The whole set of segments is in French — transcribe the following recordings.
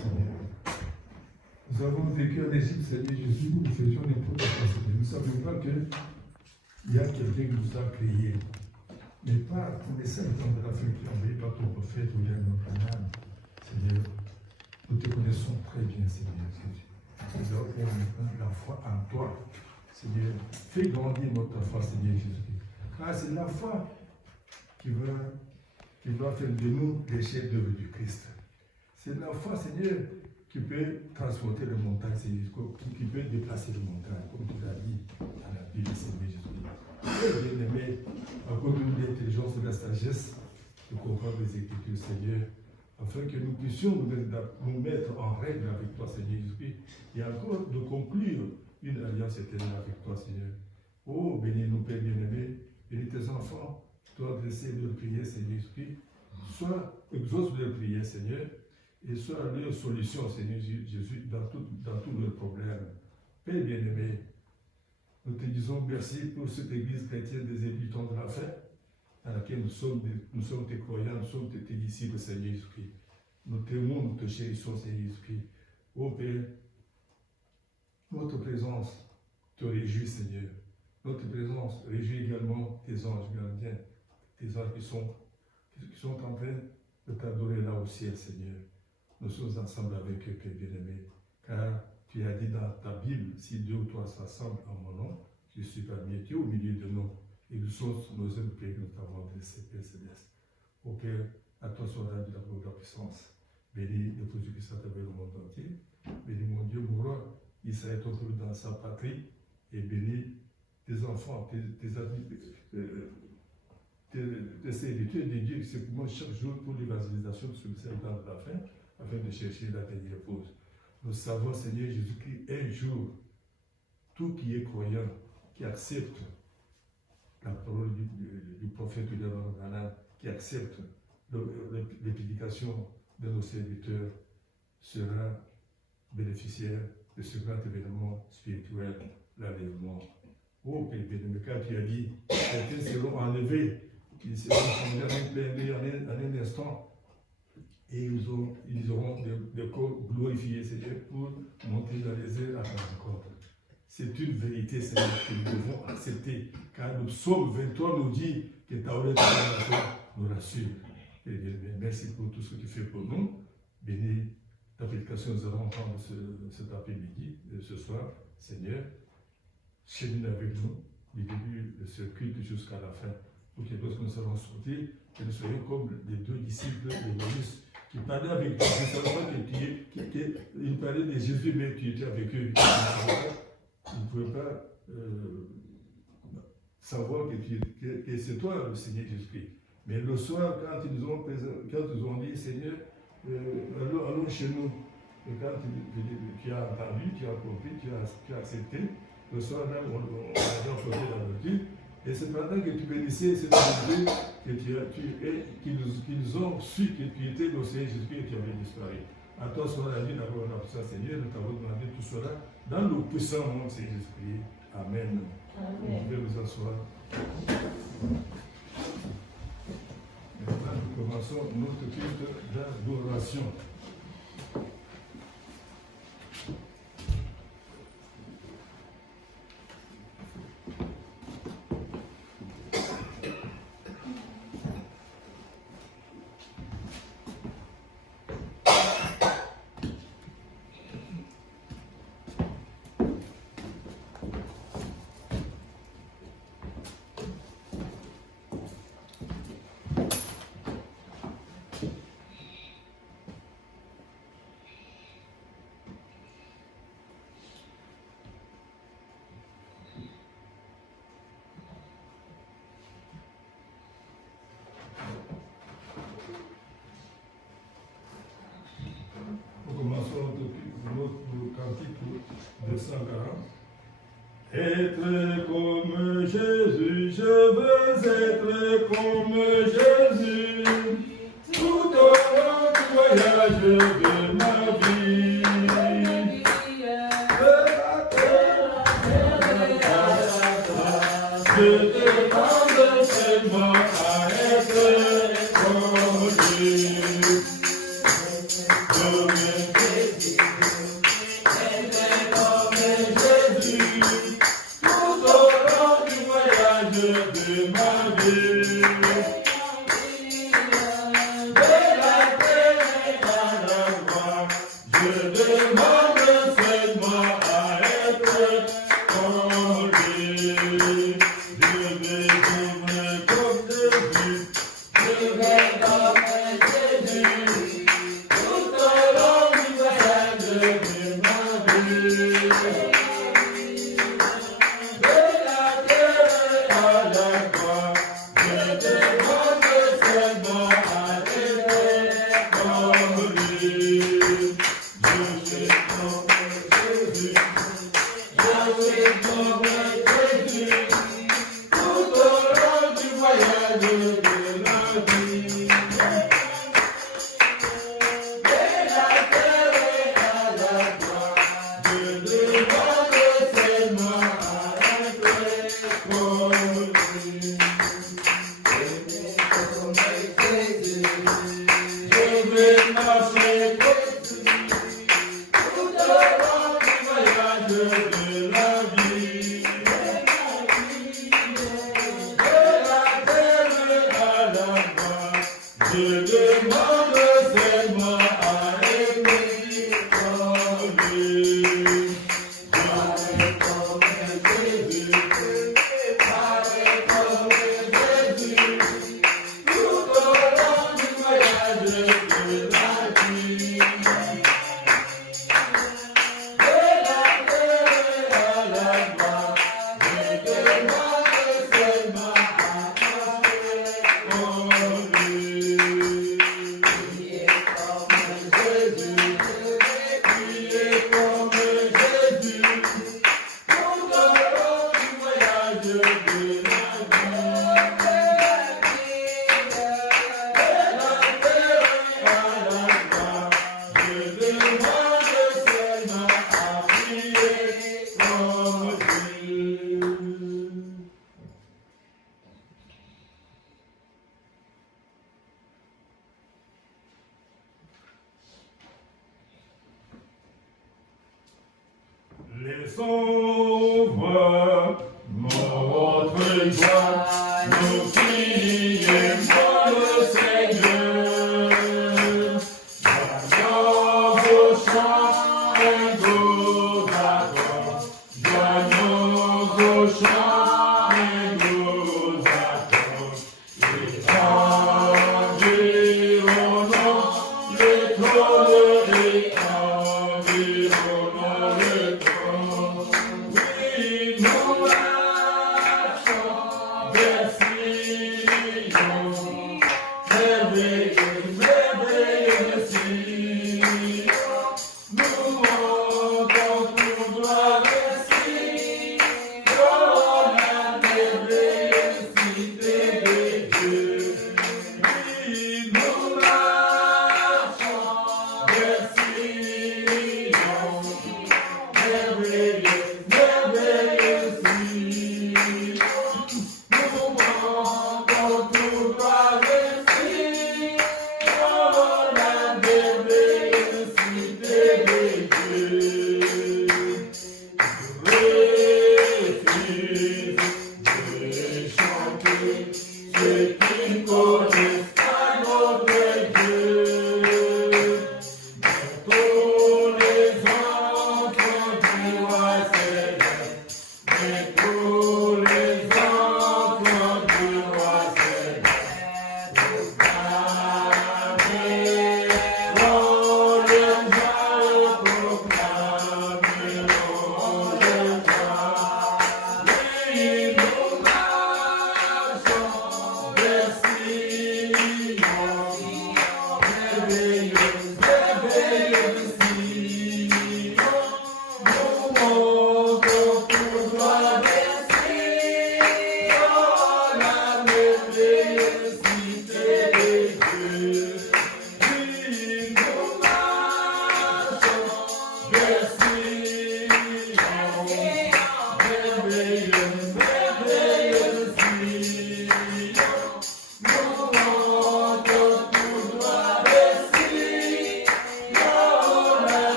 Seigneur. Nous avons vécu en Égypte, Seigneur Jésus, nous faisions n'importe quoi, Seigneur. Nous ne savions pas qu'il y a quelqu'un qui nous a créés. Mais pas pour les 5 ans de l'Afrique qui ont envoyé par ton prophète William Canaan, Seigneur, nous te connaissons très bien, Seigneur Jésus. Nous avons maintenant la foi en toi, Seigneur. Fais grandir notre foi, Seigneur Jésus. Car c'est la foi qui va faire de nous les chefs d'œuvre du Christ. C'est la foi, Seigneur, qui peut transporter les montagnes, Seigneur, qui peut déplacer les montagnes, comme tu l'as dit dans la Bible, Seigneur Jésus. Bien-aimé, accorde-nous l'intelligence et la sagesse de comprendre les Écritures, Seigneur, afin que nous puissions nous mettre en règle avec toi, Seigneur Jésus, et encore de conclure une alliance éternelle avec toi, Seigneur. Oh, bénis-nous, Père bien-aimé, bénis tes enfants, toi adresser leur prière, Seigneur Jésus, soit exauce leur prière, Seigneur, et soit leur solution, Seigneur Jésus, dans tous leurs problèmes. Père bien-aimé, nous te disons merci pour cette église chrétienne des habitants de la fin, dans laquelle nous sommes tes croyants, nous sommes tes disciples, Seigneur Jésus-Christ. Nous t'aimons, nous te chérissons, Seigneur Jésus-Christ. Ô Père, notre présence te réjouit, Seigneur. Notre présence réjouit également tes anges gardiens, tes anges qui sont en train de t'adorer là au ciel, Seigneur. Nous sommes ensemble avec eux, Père bien-aimé, car tu as dit dans ta Bible, si 2 ou 3 s'assemblent en mon nom, je suis parmi eux, tu es au milieu de nous. Et nous sommes nos œuvres que nous t'avons adressées, Père Céleste. Ô Père, à toi soit la puissance. Bénis le Jésus-Christ à travers le monde entier. Bénis mon Dieu, mon roi, Israël est trouvé dans sa patrie. Et bénis tes enfants, tes serviteurs de Dieu qui se commencent chaque jour pour l'évangélisation de ce temps de la fin, afin de chercher la dernière pause. Nous savons, Seigneur Jésus-Christ, un jour, tout qui est croyant, qui accepte la parole du prophète William Branham, qui accepte l'édification de nos serviteurs, sera bénéficiaire de ce grand événement spirituel, l'enlèvement. Oh Père bien-aimé, car tu as dit, certains seront enlevés, ils seront changés en un instant, et ils auront des corps glorifiés, Seigneur, pour monter dans les airs à ta rencontre. C'est une vérité, Seigneur, que nous devons accepter, car le psaume 23 nous dit que ta oreille nous rassure. Et bien, merci pour tout ce que tu fais pour nous. Bénis ta prédication, nous allons entendre cet après-midi, ce soir, Seigneur. Chemine avec nous, du début de ce culte jusqu'à la fin, pour que lorsque nous serons sortis, que nous soyons comme les 2 disciples de Moïse, qui parlaient avec toi. Je ne savais pas qu'ils parlaient de Jésus, mais tu étais avec eux. Ils ne pouvaient pas savoir que c'est toi le Seigneur Jésus-Christ. Mais le soir, quand ils nous ont dit, Seigneur, allons chez nous, et quand tu as entendu, tu as compris, tu as accepté, le soir même, on a enfoncé la voiture, et c'est pendant que tu bénissais cette Jésus qu'ils ont su que tu étais le Seigneur Jésus-Christ et que tu avais disparu. À toi soit la vie d'avoir la puissance, Seigneur, nous t'avons demandé tout cela dans le puissant nom de Seigneur Jésus-Christ. Amen. Vous pouvez vous asseoir. Maintenant, nous commençons notre culte d'adoration. Notre cantique 240. Être comme Jésus, je veux être comme Jésus, tout au long du voyage de ma vie. Je demande seulement à être comme Dieu. Laissons voir notre joie, nous crier le Seigneur. Joignons vos chants et vos accords, joignons vos chants et vos accords, et environnons le trône et environnons le trône.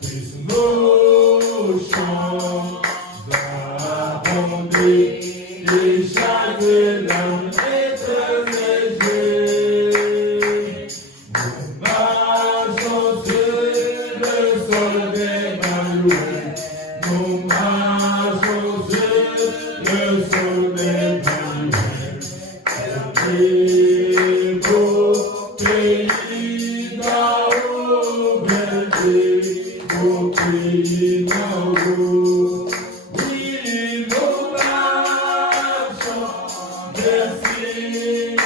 Christ nos chants abondés, et chaque langue est léger. Nous marchons sur le sol des malouets, nous marchons sur le sol des malouets. Et beau pays d'Aou, beau pays d'Aou. Oui, nous marchons vers Sion,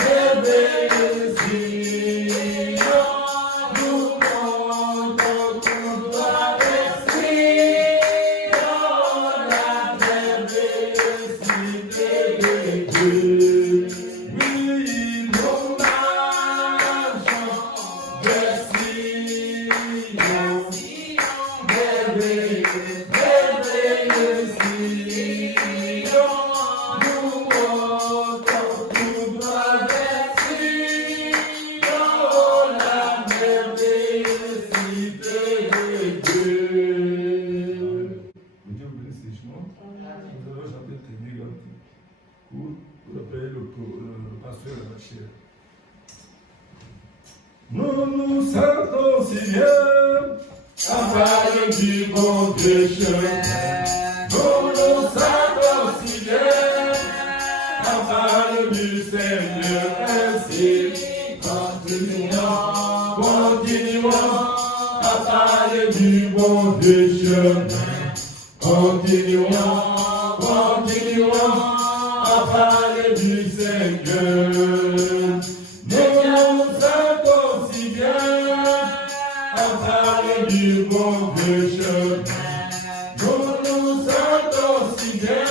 merveilleux Sion. Nous montons tout droit vers Sion, la merveilleuse cité de Dieu. Oui, nous marchons vers Sion, merveilleux, merveilleux Sion. Nous montons tout droit vers Sion, la merveilleuse cité de Dieu. Que Dieu vous bénisse richement. Nous allons chanter Témé Ganti pour appeler le pasteur de la chair. Nous nous sentons si bien à parler du bon Dieu chemin. Nous nous sentons si bien à parler du Seigneur ainsi. Continuons à parler du bon Dieu chemin. Continuons à parler du Seigneur. Nous nous sentons si bien à parler du bon Dieu chemin. Nous nous sentons si bien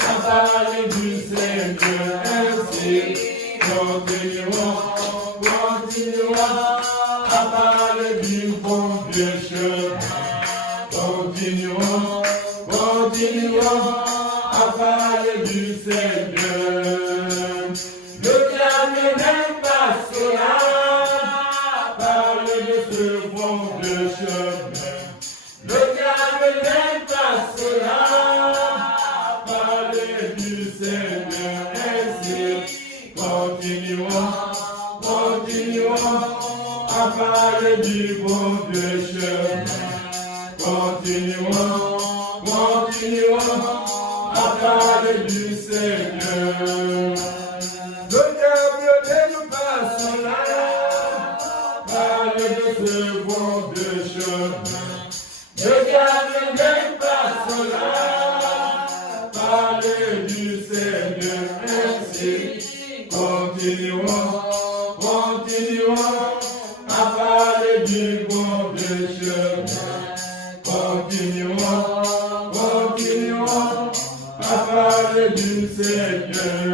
à parler du Seigneur ainsi. Continuons à parler du bon Dieu chemin. Continuons à parler du Seigneur. Le diable n'aime pas cela, parler de ce bon Dieu chemin. Le diable n'aime pas cela, parler du Seigneur ainsi. Continuons à parler du bon Dieu chemin. Continuons à parler du Seigneur. Le diable n'aime pas cela, parler de ce bon Dieu chemin. Le diable n'aime pas cela, parler du Seigneur ainsi. Continuons à parler du bon Dieu chemin. Continuons à parler du Seigneur.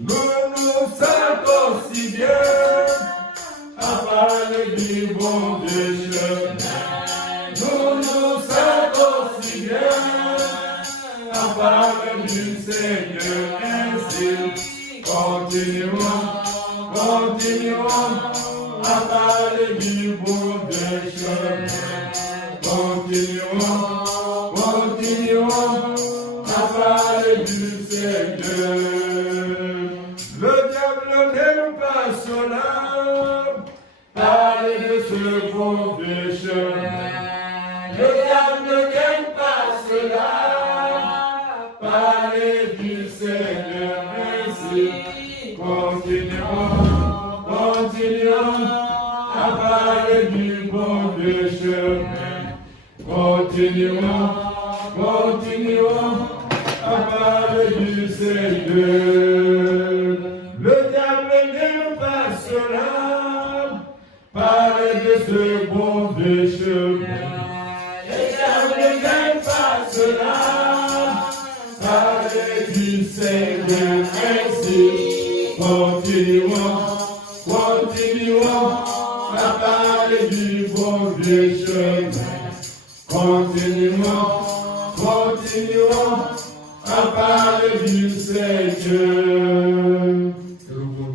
Nous nous sentons si bien à parler du bon Dieu chemin. Nous nous sentons si bien à parler du Seigneur ainsi. Continuons à parler du bon Dieu chemin. Continuons à parler du Seigneur. Le diable n'aime pas cela, parler de ce bon Dieu chemin. Le diable n'aime pas cela, parler du Seigneur ainsi. Continuons à parler du bon Dieu chemin. Continuons à parler du Seigneur. Le diable n'aime pas cela, parler de ce bon Dieu chemin. Le diable n'aime pas cela, parler du Seigneur ainsi. Continuons à parler du bon Dieu chemin. Continuons à parler du Seigneur. Que nous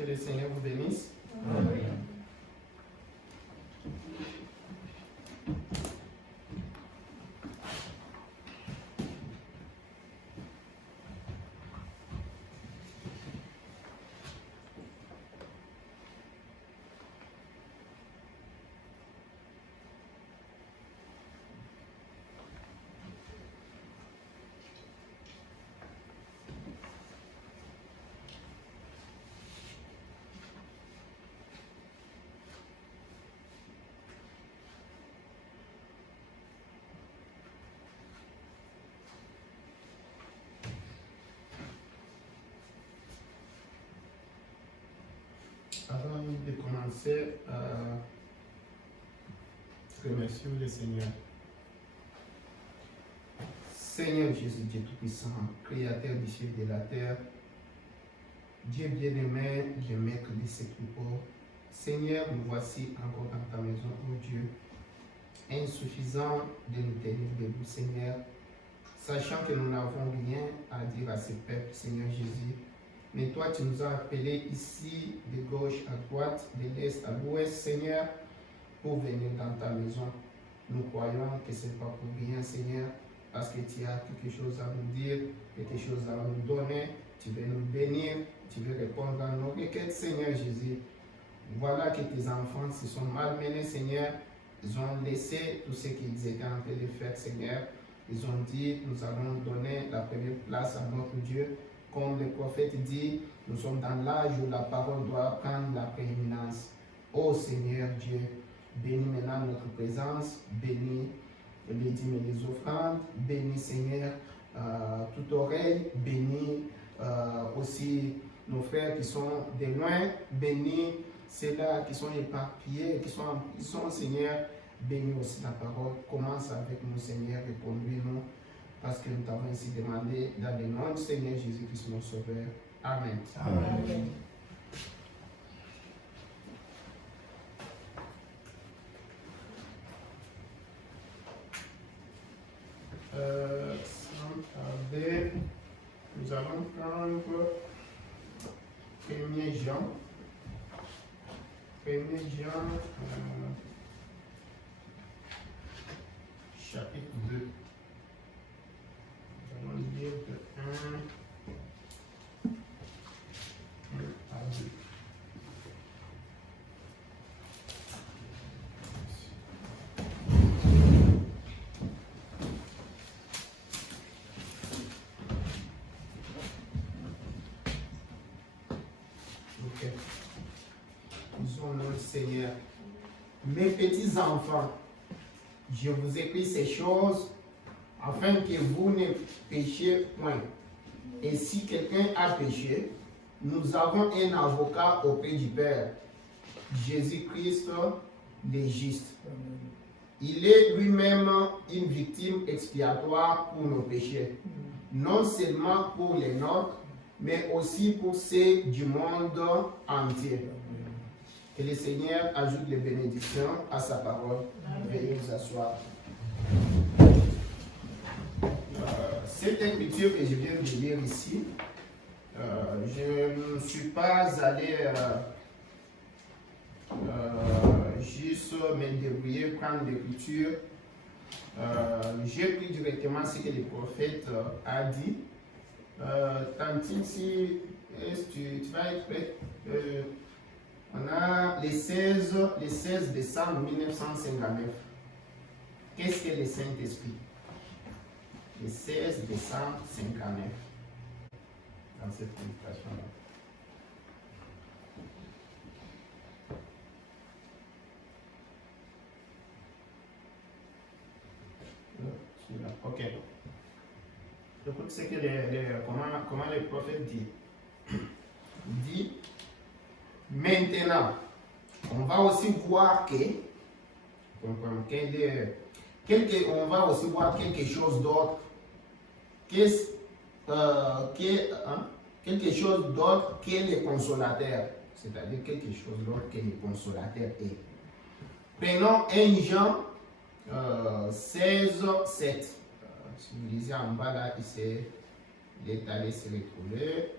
Que le Seigneur vous bénisse. Amen. Avant de commencer, remercions le Seigneur. Seigneur Jésus, Dieu Tout-Puissant, Créateur du ciel et de la terre, Dieu bien-aimé, Dieu maître de ce troupeaux, Seigneur, nous voici encore dans ta maison, oh Dieu, insuffisant de nous tenir debout, Seigneur, sachant que nous n'avons rien à dire à ce peuple, Seigneur Jésus. Mais toi, tu nous as appelés ici, de gauche à droite, de l'est à l'ouest, Seigneur, pour venir dans ta maison. Nous croyons que ce n'est pas pour rien, Seigneur, parce que tu as quelque chose à nous dire, quelque chose à nous donner. Tu veux nous bénir, tu veux répondre à nos requêtes, Seigneur Jésus. Voilà que tes enfants se sont malmenés, Seigneur. Ils ont laissé tout ce qu'ils étaient en train de faire, Seigneur. Ils ont dit, nous allons donner la première place à notre Dieu. Comme le prophète dit, nous sommes dans l'âge où la parole doit prendre la prééminence. Ô Seigneur Dieu, bénis maintenant notre présence, bénis les dîmes et les offrandes, bénis Seigneur toute oreille, bénis aussi nos frères qui sont de loin, bénis ceux-là qui sont éparpillés, qui sont Seigneur, bénis aussi la parole. Commence avec nous Seigneur et conduis-nous. Parce que nous t'avons ainsi demandé dans le nom du Seigneur Jésus-Christ, mon Sauveur. Amen. Amen. Sans tarder, nous allons prendre 1er Jean. 1er Jean, chapitre 2. Nous allons lire de 1 à 2. Ok. Disons notre Seigneur. Mes petits enfants, je vous écris ces choses afin que vous ne péchiez point. Et si quelqu'un a péché, nous avons un avocat auprès du Père, Jésus-Christ le juste. Il est lui-même une victime expiatoire pour nos péchés, non seulement pour les nôtres, mais aussi pour ceux du monde entier. Que le Seigneur ajoute les bénédictions à sa parole. Veuillez vous asseoir. Cette écriture que je viens de lire ici, je ne suis pas allé juste me débrouiller, prendre l'écriture. J'ai pris directement ce que le prophète a dit. Tantine, si tu vas être prêt, on a le 16 décembre 1959. Qu'est-ce que le Saint-Esprit? Le 16 décembre 59. Dans cette prédication-là. Ok. Écoute ce que comment le prophète dit. Il dit, maintenant, on va aussi voir on va aussi voir quelque chose d'autre. Quelque chose d'autre que le consolateur. C'est-à-dire quelque chose d'autre que le consolateur est. Prenons 1 Jean 16, 7. Si vous lisez en bas là, il est allé se retrouver.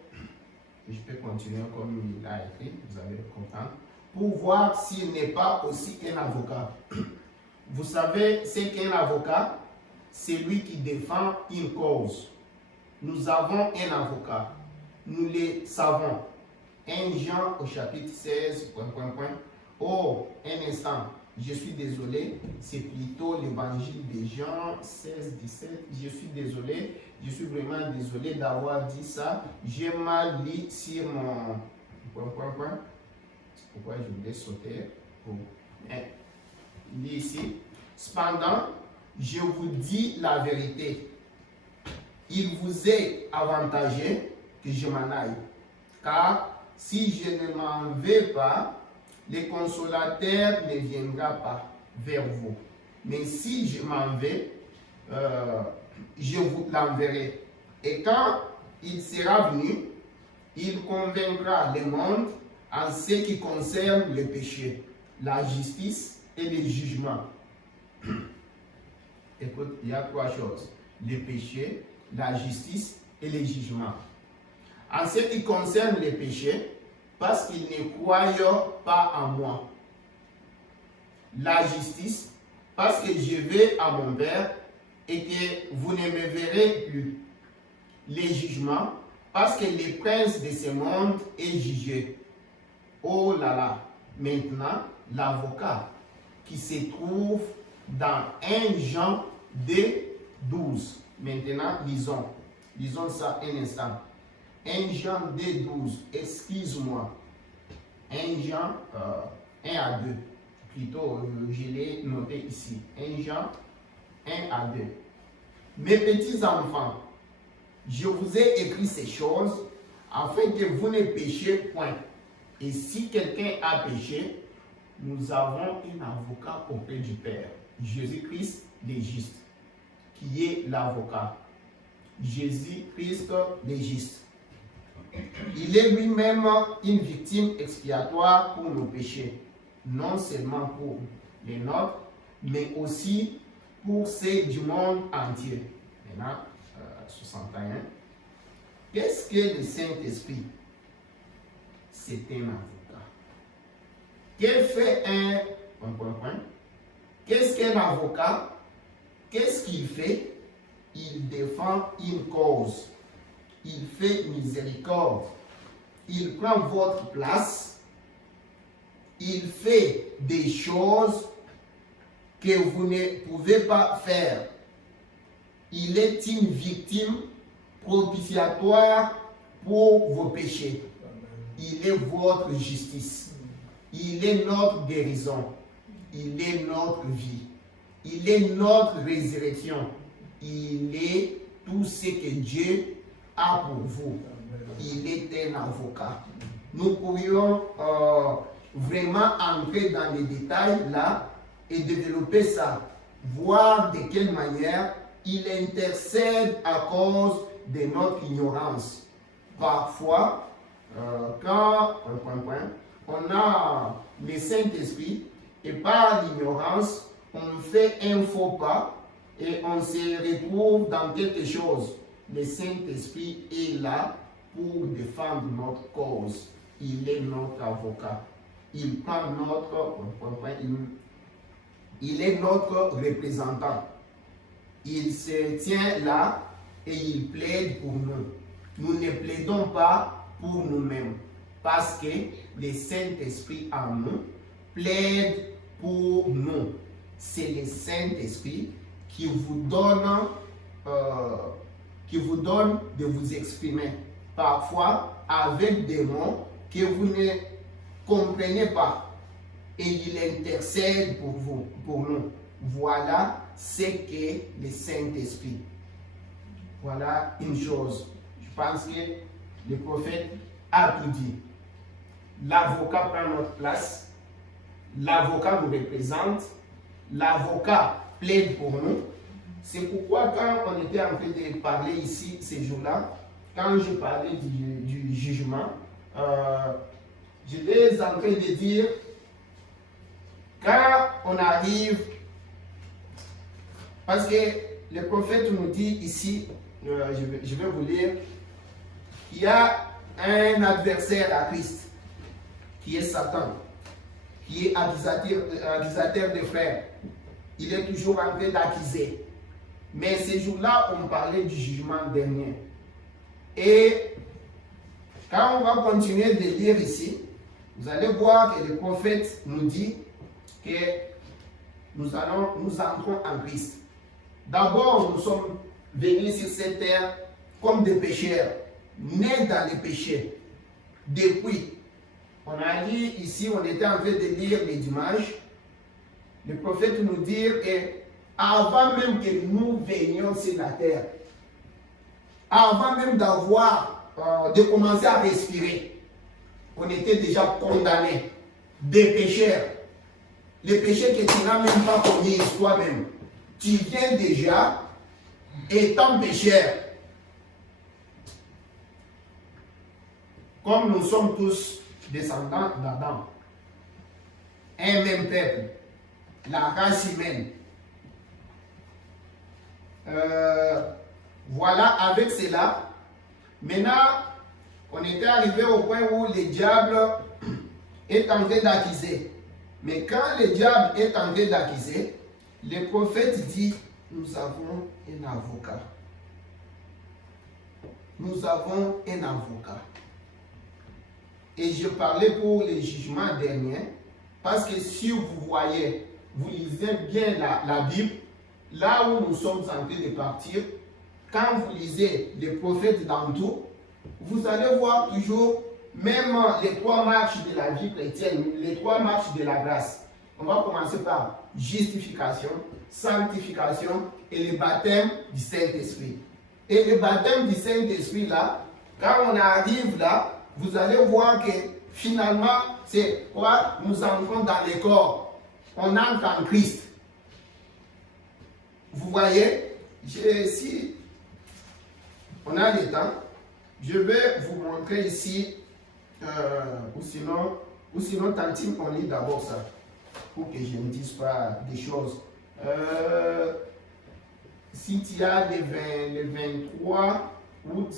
je peux continuer comme il a écrit, vous allez comprendre, pour voir s'il n'est pas aussi un avocat. Vous savez, c'est qu'un avocat, c'est lui qui défend une cause. Nous avons un avocat, nous le savons. 1 Jean au chapitre 16, Oh, un instant, je suis désolé, c'est plutôt l'évangile de Jean 16, 17. Je suis désolé, je suis vraiment désolé d'avoir dit ça. J'ai mal lu sur mon... Pourquoi je voulais sauter? Il dit ici, cependant, je vous dis la vérité. Il vous est avantageux que je m'en aille. Car si je ne m'en vais pas, le consolateur ne viendra pas vers vous. Mais si je m'en vais, je vous l'enverrai. Et quand il sera venu, il convaincra le monde en ce qui concerne le péché, la justice et le jugement. Écoute, il y a 3 choses. Le péché, la justice et le jugement. En ce qui concerne le péché, parce qu'ils ne croient pas en moi. La justice, parce que je vais à mon Père et que vous ne me verrez plus. Le jugement, parce que le prince de ce monde est jugé. Oh là là, maintenant, l'avocat qui se trouve dans 1 Jean 2, 12. Maintenant, lisons ça un instant. 1 Jean 2, 12, excuse-moi. 1 Jean 1 à 2. Plutôt, je l'ai noté ici. 1 Jean 1 à 2. Mes petits enfants, je vous ai écrit ces choses afin que vous ne péchiez point. Et si quelqu'un a péché, nous avons un avocat auprès du Père, Jésus-Christ le juste, qui est l'avocat. Jésus-Christ le juste. Il est lui-même une victime expiatoire pour nos péchés, non seulement pour les nôtres, mais aussi pour ceux du monde entier. Maintenant, 61. Qu'est-ce que le Saint-Esprit? C'est un avocat. Qu'est-ce fait un... Qu'est-ce qu'un avocat? Qu'est-ce qu'il fait? Il défend une cause. Il fait miséricorde. Il prend votre place. Il fait des choses que vous ne pouvez pas faire. Il est une victime propitiatoire pour vos péchés. Il est votre justice. Il est notre guérison. Il est notre vie. Il est notre résurrection. Il est tout ce que Dieu a pour vous. Il est un avocat. Nous pourrions vraiment entrer dans les détails là et développer ça. Voir de quelle manière il intercède à cause de notre ignorance. Parfois, quand on a le Saint-Esprit et par l'ignorance, on fait un faux pas et on se retrouve dans quelque chose. Le Saint-Esprit est là pour défendre notre cause. Il est notre avocat. Il prend il est notre représentant. Il se tient là et il plaide pour nous. Nous ne plaidons pas pour nous-mêmes parce que le Saint-Esprit en nous plaide pour nous. C'est le Saint-Esprit qui vous donne de vous exprimer. Parfois avec des mots que vous ne comprenez pas. Et il intercède pour vous, pour nous. Voilà ce qu'est le Saint-Esprit. Voilà une chose. Je pense que le prophète a tout dit. L'avocat prend notre place. L'avocat nous représente. L'avocat plaide pour nous. C'est pourquoi quand on était en train de parler ici ces jours-là, quand je parlais du jugement, j'étais en train de dire, quand on arrive, parce que le prophète nous dit ici, je vais vous lire, il y a un adversaire à Christ, qui est Satan, qui est accusateur des frères. Il est toujours en train d'accuser. Mais ces jours-là, on parlait du jugement dernier. Et quand on va continuer de lire ici, vous allez voir que le prophète nous dit que nous entrons en Christ. D'abord, nous sommes venus sur cette terre comme des pécheurs, nés dans les péchés. Depuis, on a dit ici, on était en train de lire les dimanches, le prophète nous dit que avant même que nous venions sur la terre, avant même de commencer à respirer, on était déjà condamnés, des pécheurs. Les péchés que tu n'as même pas commis toi-même. Tu viens déjà étant pécheur. Comme nous sommes tous descendants d'Adam, un même peuple, la race humaine. Voilà, avec cela, maintenant, on était arrivé au point où le diable est en train d'accuser. Mais quand le diable est en train d'accuser, le prophète dit, nous avons un avocat. Nous avons un avocat. Et je parlais pour le jugement dernier, parce que si vous voyez, vous lisez bien la Bible, là où nous sommes en train de partir, quand vous lisez les prophètes dans tout, vous allez voir toujours, même les 3 marches de la vie chrétienne, les 3 marches de la grâce. On va commencer par justification, sanctification et le baptême du Saint-Esprit. Et le baptême du Saint-Esprit là, quand on arrive là, vous allez voir que finalement, c'est quoi? Nous entrons dans les corps. On entre en Christ. Vous voyez, si on a le temps, je vais vous montrer ici, ou sinon Tantine, on lit d'abord ça, pour que je ne dise pas des choses. Si tu as le 23 août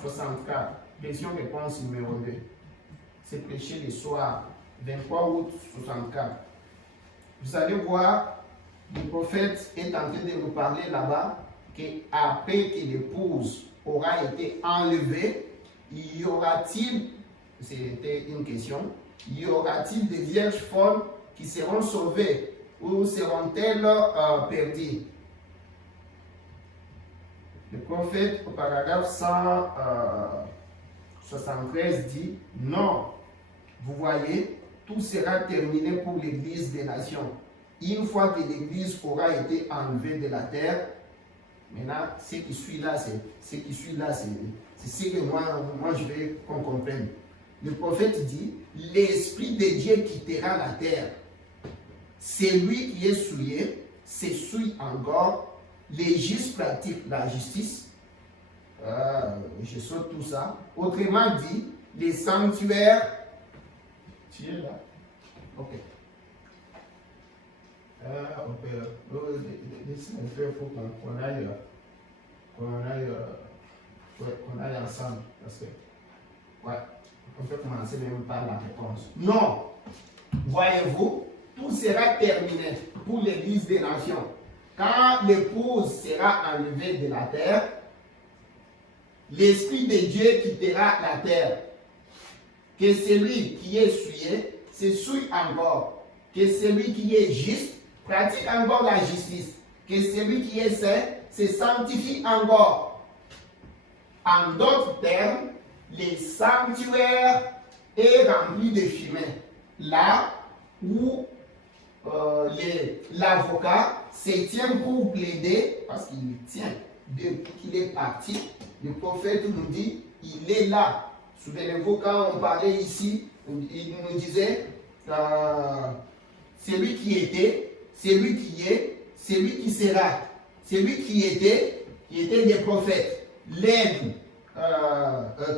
64, question réponse numéro 2. C'est prêché le soir, 23 août 64. Vous allez voir, le prophète est en train de nous parler là-bas qu'après que l'épouse aura été enlevée, y aura-t-il, c'était une question, y aura-t-il des vierges folles qui seront sauvées ou seront-elles perdues? Le prophète au paragraphe 173 dit, non, vous voyez, tout sera terminé pour l'Église des nations. Une fois que l'Église aura été enlevée de la terre, maintenant, ce qui suit là, c'est ce que moi je veux qu'on comprenne. Le prophète dit, l'Esprit de Dieu quittera la terre. C'est lui qui est souillé, s'essuie encore. Les justes pratiquent la justice. Je saute tout ça. Autrement dit, les sanctuaires. Tu es là? Ok. On peut laisser un peu pour qu'on aille ensemble. Parce que, ouais, on peut commencer même par la réponse. Non! Voyez-vous, tout sera terminé pour l'Église des nations. Quand l'épouse sera enlevée de la terre, l'Esprit de Dieu quittera la terre. Que celui qui est souillé se souille encore. Que celui qui est juste pratique encore la justice. Que celui qui est saint se sanctifie encore. En d'autres termes, le sanctuaire est rempli de fumée. Là où l'avocat se tient pour plaider, parce qu'il tient depuis qu'il est parti, le prophète nous dit, il est là. Souvenez-vous, quand on parlait ici, il nous disait, c'est lui qui était, c'est lui qui est, c'est lui qui sera. C'est lui qui était des prophètes, l'aide,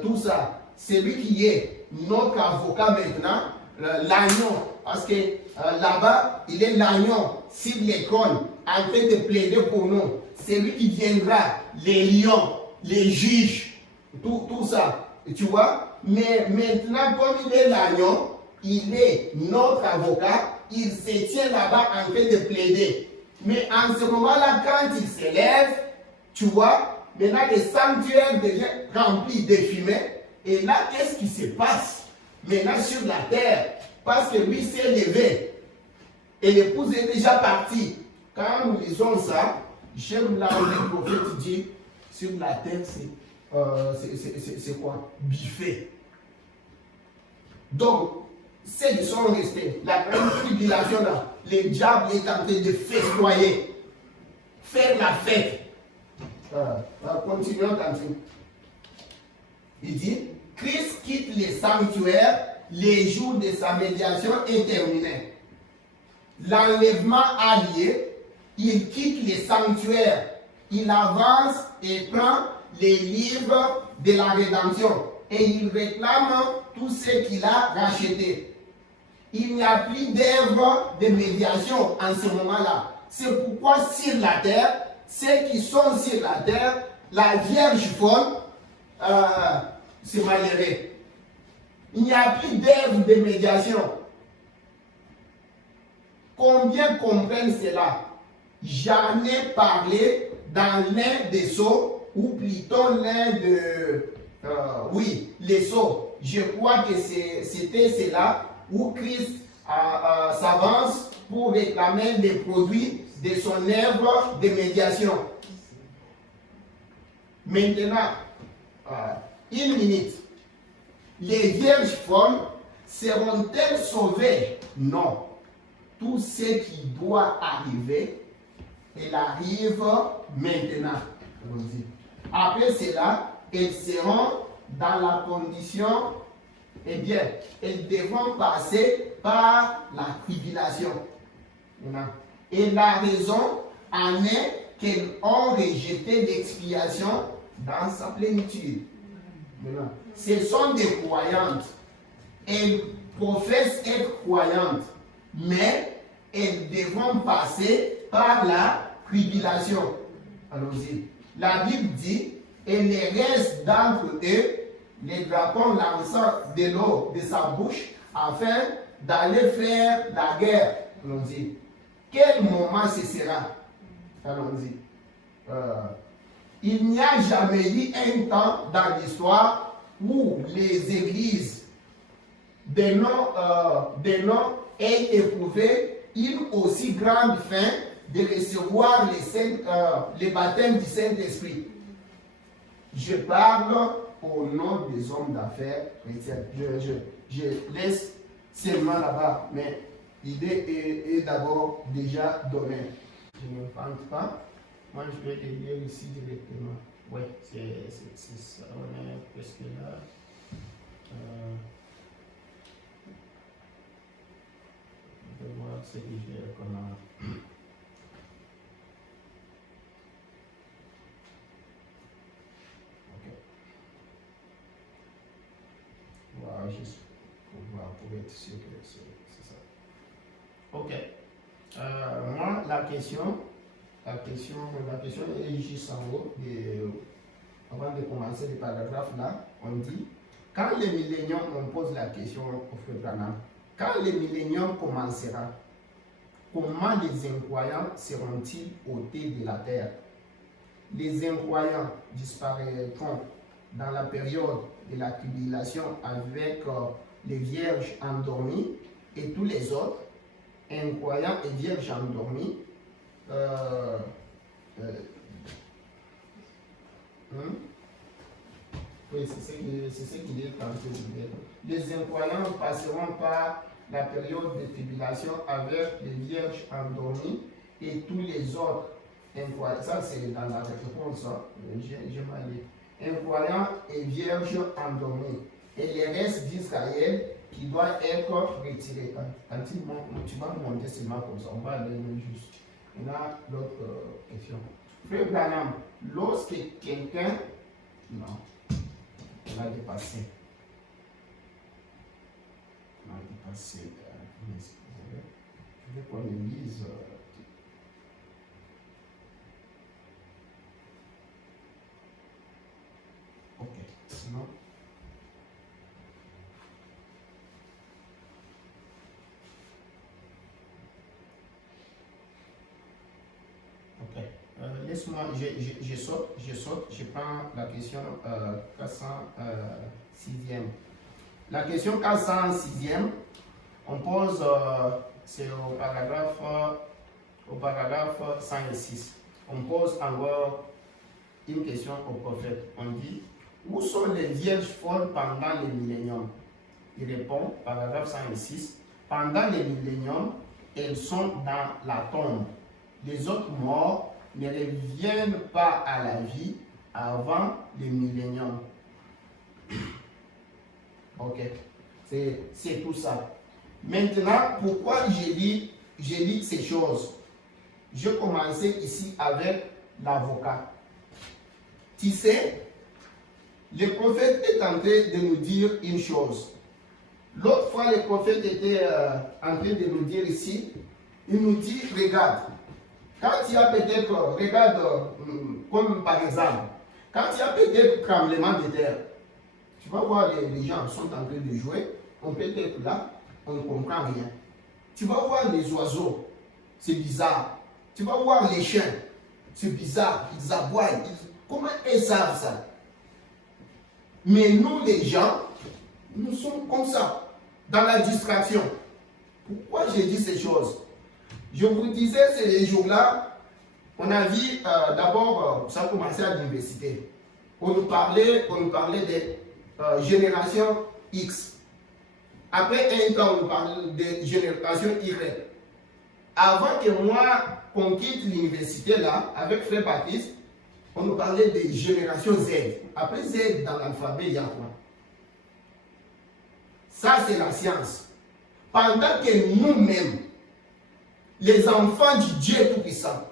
tout ça. C'est lui qui est notre avocat maintenant, l'agneau. Parce que là-bas, il est l'agneau sur l'école, en train de plaider pour nous. C'est lui qui viendra, les lions, les juges, tout ça. tu vois. Mais maintenant, comme il est l'agneau, il est notre avocat, il se tient là-bas en train de plaider. Mais en ce moment-là, quand il s'élève, tu vois, maintenant le sanctuaire devient rempli de fumée. Et là, qu'est-ce qui se passe maintenant sur la terre? Parce que lui s'est levé et l'épouse est déjà partie. Quand nous lisons ça, j'aime là où le prophète dit, sur la terre, c'est quoi? Buffet. Donc, ceux qui sont restés, la grande tribulation là, le diable est en train de festoyer, faire la fête. Continuons ainsi. Il dit, Christ quitte le sanctuaire, les jours de sa médiation est terminé. L'enlèvement a lieu, il quitte le sanctuaire, il avance et prend les livres de la rédemption et il réclame tout ce qu'il a racheté. Il n'y a plus d'œuvre de médiation en ce moment-là. C'est pourquoi sur la terre, ceux qui sont sur la terre, la Vierge folle, c'est malheureux. Il n'y a plus d'œuvre de médiation. Combien comprennent cela? J'en ai parlé dans l'un des sceaux, ou plutôt l'un de... oui, les sceaux. Je crois que c'était cela où Christ s'avance pour réclamer les produits de son œuvre de médiation. Maintenant, une minute. Les vierges folles seront-elles sauvées? Non. Tout ce qui doit arriver, elle arrive maintenant. Après cela, elles seront dans la condition, eh bien, elles devront passer par la tribulation. Et la raison en est qu'elles ont rejeté l'expiation dans sa plénitude. Ce sont des croyantes. Elles professent être croyantes, mais elles devront passer par la tribulation. Allons-y. La Bible dit, et les restes d'entre eux, les dragons lançant de l'eau de sa bouche afin d'aller faire la guerre. Allons-y. Quel moment ce sera? Allons-y. Il n'y a jamais eu un temps dans l'histoire où les églises de noms aient éprouvé une aussi grande faim de recevoir les baptêmes du Saint-Esprit. Je parle au nom des hommes d'affaires chrétiens. Je laisse seulement là-bas, mais l'idée est d'abord déjà donnée. Je ne pense pas. Moi, je vais le lire ici directement. Oui, c'est ça. On est presque là. Je vais voir ce que j'ai comme. Ok. Voilà, juste pour être sûr que c'est ça. Ok. Moi, la question est juste en haut. Avant de commencer le paragraphe là, on dit, quand le millénium, on pose la question au frère Branham, quand le millénium commencera, comment les incroyants seront-ils ôtés de la terre? Les incroyants disparaîtront dans la période de la tribulation avec les vierges endormies et tous les autres incroyants et vierges endormies. Oui, c'est ce qu'il est tenté de dire. Les incroyants passeront par la période de tribulation avec les vierges endormies et tous les autres incroyants. Ça, c'est dans la réponse. J'ai mal lu. Incroyants et vierges endormies. Et les restes d'Israël qui doivent être retirés. Quand tu vas monter seulement comme ça, on va aller juste. On a l'autre question. Frère Branham, lorsque quelqu'un. Non, on a dépassé. On a dépassé. Je veux qu'on le lise. Ok, sinon. laisse-moi, je saute, je prends la question 406e. La question 406e, on pose, c'est au paragraphe 106. On pose encore une question au prophète. On dit, où sont les vierges folles pendant les milléniums? Il répond, paragraphe 106, pendant les milléniums, elles sont dans la tombe. Les autres morts ne reviennent pas à la vie avant le millénium. Ok, c'est tout ça. Maintenant, pourquoi j'ai dit ces choses? Je commençais ici avec l'avocat. Tu sais, le prophète est en train de nous dire une chose. L'autre fois, le prophète était en train de nous dire ici, il nous dit, regarde, quand il y a peut-être, regarde, comme par exemple, quand il y a peut-être tremblement de terre, tu vas voir les gens sont en train de jouer, on peut être là, on ne comprend rien. Tu vas voir les oiseaux, c'est bizarre. Tu vas voir les chiens, c'est bizarre, ils aboient. Comment ils savent ça? Mais nous, les gens, nous sommes comme ça, dans la distraction. Pourquoi j'ai dit ces choses? Je vous disais, ces jours-là, on a vu, d'abord, ça a commencé à l'université. On nous parlait des générations X. Après un temps, on nous parlait de génération Y. Avant que moi, qu'on quitte l'université là, avec Frère Baptiste, on nous parlait des générations Z. Après Z, dans l'alphabet, il y a quoi? Ça, c'est la science. Pendant que nous-mêmes, les enfants du Dieu Tout-Puissant,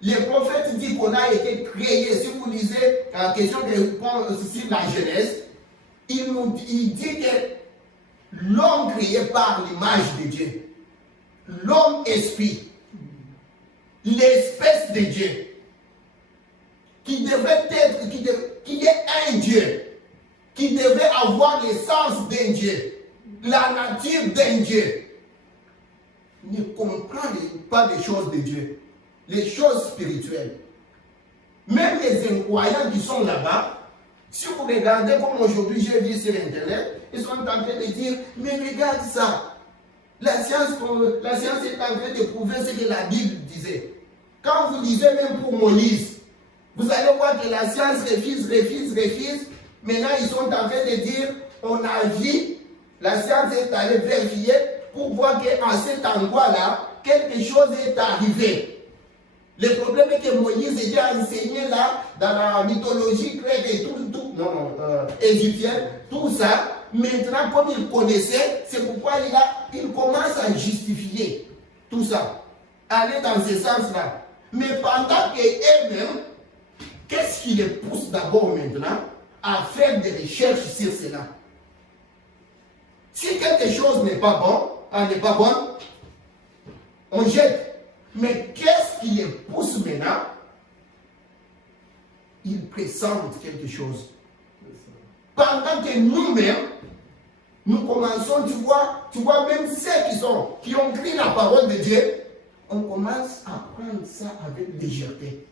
les prophètes disent qu'on a été créés. Si vous lisez la question sur la Genèse, il dit que l'homme créé par l'image de Dieu, l'homme esprit, l'espèce de Dieu, qui devrait être, qui est un Dieu, qui devait avoir l'essence d'un Dieu, la nature d'un Dieu, ne comprend pas les choses de Dieu, les choses spirituelles. Même les incroyants qui sont là-bas, si vous regardez comme aujourd'hui j'ai vu sur Internet, ils sont en train de dire, mais regarde ça, la science est en train de prouver ce que la Bible disait. Quand vous lisez même pour Moïse, vous allez voir que la science refuse. Maintenant, ils sont en train de dire, on a vu, la science est allée vérifier pour voir qu'à cet endroit-là, quelque chose est arrivé. Le problème est que Moïse était enseigné là, dans la mythologie grecque et égyptienne, tout ça. Maintenant, comme il connaissait, c'est pourquoi il commence à justifier tout ça. Aller dans ce sens-là. Mais pendant qu'eux-mêmes, qu'est-ce qui les pousse d'abord maintenant à faire des recherches sur cela? Si quelque chose n'est pas bon, on jette. Mais qu'est-ce qui les pousse maintenant? Ils pressentent quelque chose. Pendant que nous-mêmes, nous commençons, tu vois même ceux qui ont pris la parole de Dieu, on commence à prendre ça avec légèreté.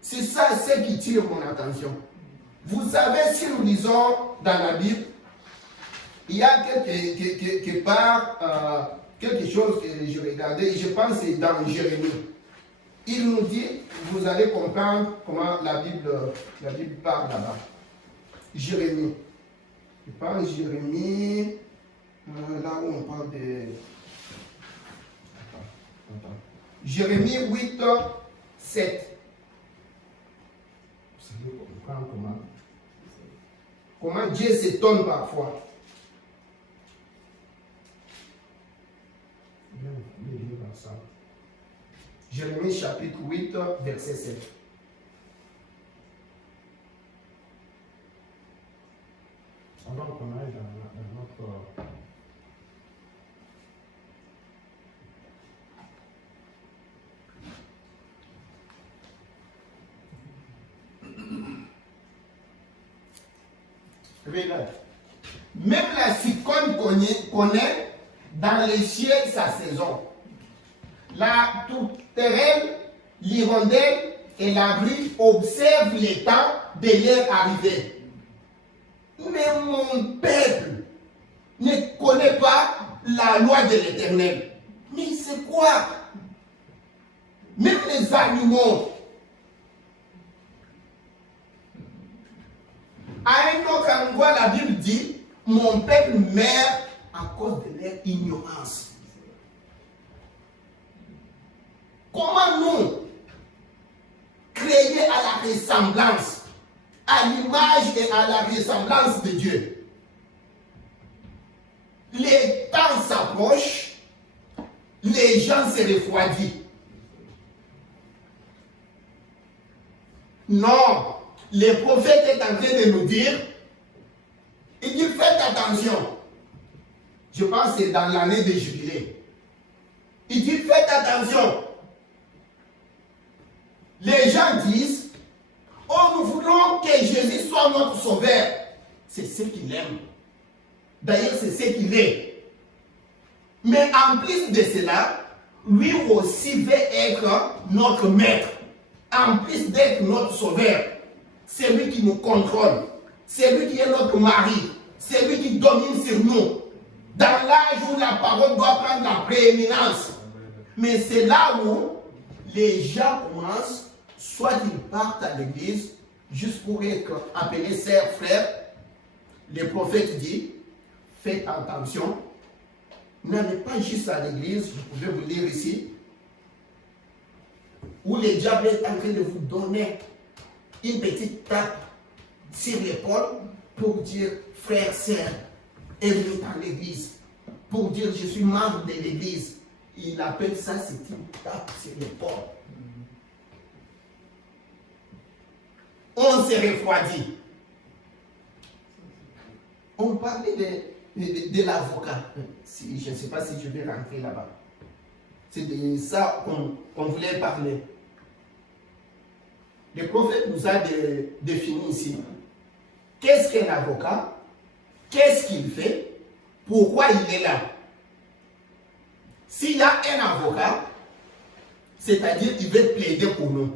C'est ça ce qui tire mon attention. Vous savez, si nous lisons dans la Bible, il y a quelque part quelque chose que je regardais, je pense que c'est dans Jérémie. Il nous dit, vous allez comprendre comment la Bible parle là-bas. Jérémie. Je parle Jérémie, là où on parle de... Attends. Jérémie 8, 7. Vous savez comprendre comment Dieu s'étonne parfois. Jérémie chapitre 8, verset 7. Avant qu'on aille dans notre... Regarde. Même la cigogne connaît dans les cieux sa saison. La tourterelle, l'hirondelle et l'abri observent les temps de leur arrivée. Mais mon peuple ne connaît pas la loi de l'Éternel. Mais c'est quoi? Même les animaux. À un autre endroit, la Bible dit, mon peuple meurt à cause de leur ignorance. Comment nous, créés à la ressemblance, à l'image et à la ressemblance de Dieu, les temps s'approchent, les gens se refroidissent. Non, le prophète est en train de nous dire, il dit faites attention. Je pense que c'est dans l'année de jubilé. Il dit faites attention. Les gens disent, oh nous voulons que Jésus soit notre sauveur. C'est ce qu'il aime. D'ailleurs c'est ce qu'il est. Mais en plus de cela, lui aussi veut être notre maître. En plus d'être notre sauveur, c'est lui qui nous contrôle. C'est lui qui est notre mari. C'est lui qui domine sur nous. Dans l'âge où la parole doit prendre la prééminence. Mais c'est là où les gens commencent, soit ils partent à l'église, juste pour être appelés sœurs, frères. Le prophète dit, faites attention, n'allez pas juste à l'église, je vais vous lire ici, où le diable est en train de vous donner une petite tape sur l'épaule pour dire, frère, sœur, venez dans l'église, pour dire, je suis membre de l'église. Il appelle ça, c'est une tape sur l'épaule. On s'est refroidi. On parlait de l'avocat. Je ne sais pas si je vais rentrer là-bas. C'est de ça qu'on voulait parler. Le prophète nous a défini ici. Qu'est-ce qu'un avocat? Qu'est-ce qu'il fait? Pourquoi il est là? S'il y a un avocat, c'est-à-dire qu'il veut plaider pour nous.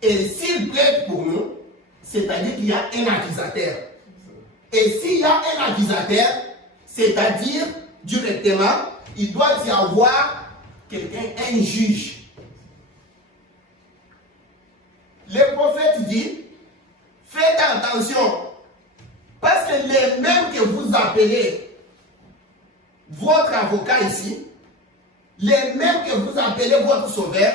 Et s'il plaide pour nous, c'est-à-dire qu'il y a un accusateur. Et s'il y a un accusateur, c'est-à-dire directement, il doit y avoir quelqu'un, un juge. Le prophète dit, faites attention, parce que les mêmes que vous appelez votre avocat ici, les mêmes que vous appelez votre sauveur,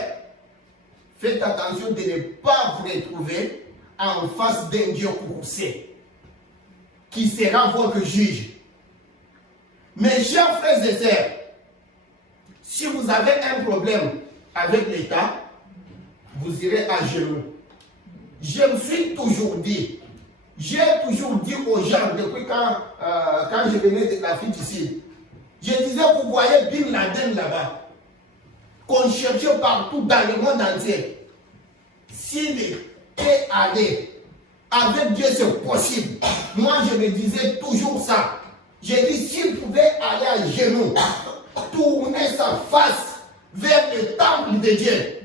faites attention de ne pas vous retrouver en face d'un Dieu courroucé, qui sera votre juge. Mes chers frères et sœurs, si vous avez un problème avec l'État, vous irez à genoux. Je me suis toujours dit, j'ai toujours dit aux gens, depuis quand je venais de l'Afrique ici, je disais, vous voyez Bin Laden là-bas, qu'on cherchait partout dans le monde entier. S'il était allé avec Dieu, c'est possible. Moi, je me disais toujours ça. J'ai dit, s'il pouvait aller à genoux, tourner sa face vers le temple de Dieu,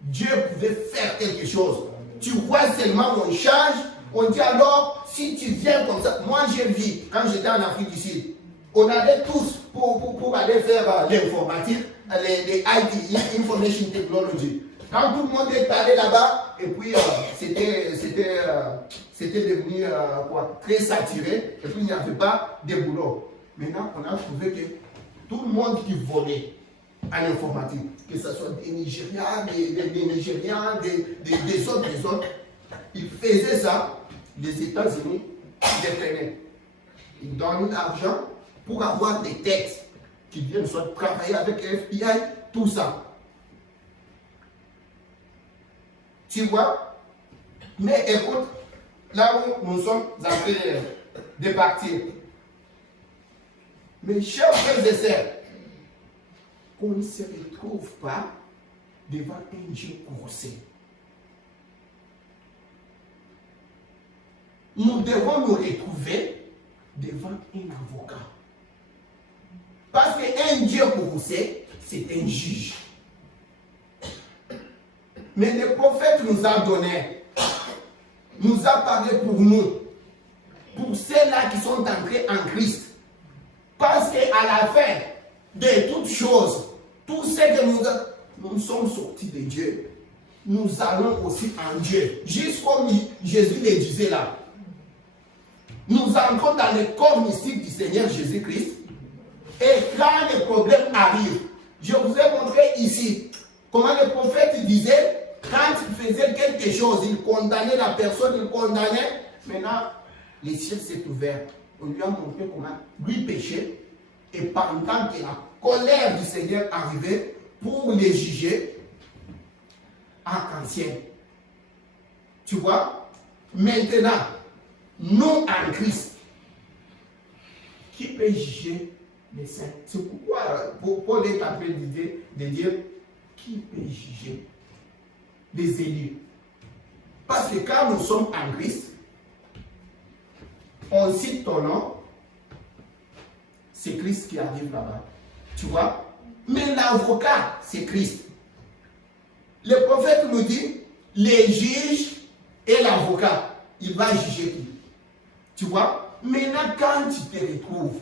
Dieu pouvait faire quelque chose. Tu vois seulement, on change, on dit alors, si tu viens comme ça, moi j'ai vu, quand j'étais en Afrique du Sud, on allait tous pour aller faire l'informatique, les IT, Information Technology. Quand tout le monde est allé là-bas, et puis c'était devenu très saturé, et puis il n'y avait pas de boulot. Maintenant, on a trouvé que tout le monde qui volait à l'informatique, que ce soit des Nigériens, des Nigériens, des autres, ils faisaient ça, les États-Unis les prenaient. Ils donnent l'argent pour avoir des têtes qui viennent soit travailler avec le FBI, tout ça. Tu vois? Mais écoute, là où nous sommes en train de partir, mes chers frères et sœurs, qu'on ne se retrouve pas devant un Dieu courroucé. Nous devons nous retrouver devant un avocat. Parce qu'un Dieu courroucé, c'est un juge. Mais le prophète nous a donné, nous a parlé pour nous, pour ceux-là qui sont entrés en Christ. Parce qu'à la fin de toutes choses, tout ce que nous sommes sortis de Dieu, nous allons aussi en Dieu. Juste comme Jésus le disait là. Nous entrons dans le corps mystique du Seigneur Jésus-Christ. Et quand les problèmes arrivent, je vous ai montré ici comment le prophète disait, quand il faisait quelque chose, il condamnait la personne, il condamnait. Maintenant, le ciel s'est ouvert. On lui a montré comment lui pécher. Et pendant que la colère du Seigneur arrivait pour les juger, arc-en-ciel. Tu vois? Maintenant, nous en Christ, qui peut juger les saints? C'est pourquoi Paul est en train de dire qui peut juger les élus? Parce que quand nous sommes en Christ, on cite ton nom, c'est Christ qui arrive là-bas. Tu vois? Mais l'avocat, c'est Christ. Le prophète nous dit, les juges et l'avocat, il va juger qui? Tu vois? Maintenant, quand tu te retrouves,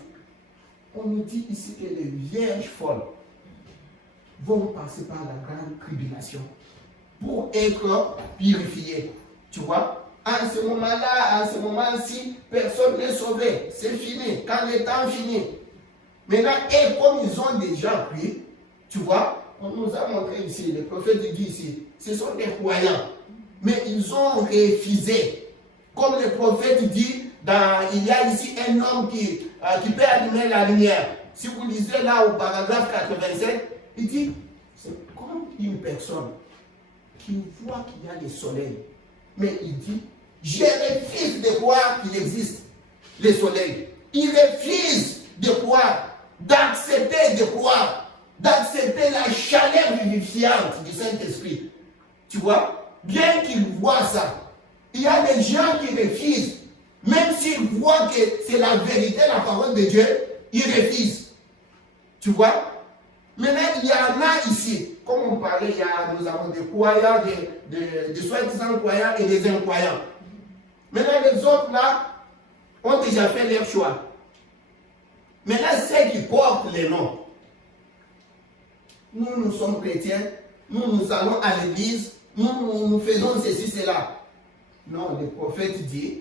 on nous dit ici que les vierges folles vont passer par la grande tribulation pour être purifiées. Tu vois? En ce moment-là, en ce moment-ci, personne n'est sauvé. C'est fini. Quand le temps finit. Maintenant, et comme ils ont déjà pris, tu vois, on nous a montré ici, le prophète dit ici, ce sont des croyants. Mais ils ont refusé. Comme le prophète dit, il y a ici un homme qui peut allumer la lumière. Si vous lisez là au paragraphe 87, il dit, c'est comme une personne qui voit qu'il y a le soleil. Mais il dit, je refuse de croire qu'il existe le soleil. Il refuse de croire, d'accepter de croire, d'accepter la chaleur vivifiante du Saint-Esprit. Tu vois, bien qu'il voit ça, il y a des gens qui refusent. Même s'ils voient que c'est la vérité, la parole de Dieu, ils refusent. Tu vois? Maintenant, il y en a ici, comme on parlait, nous avons des croyants, des soi-disant croyants et des incroyants. Maintenant, les autres là ont déjà fait leur choix. Maintenant, ceux qui portent les noms, nous sommes chrétiens, nous allons à l'église, nous faisons ceci, cela. Non, le prophète dit,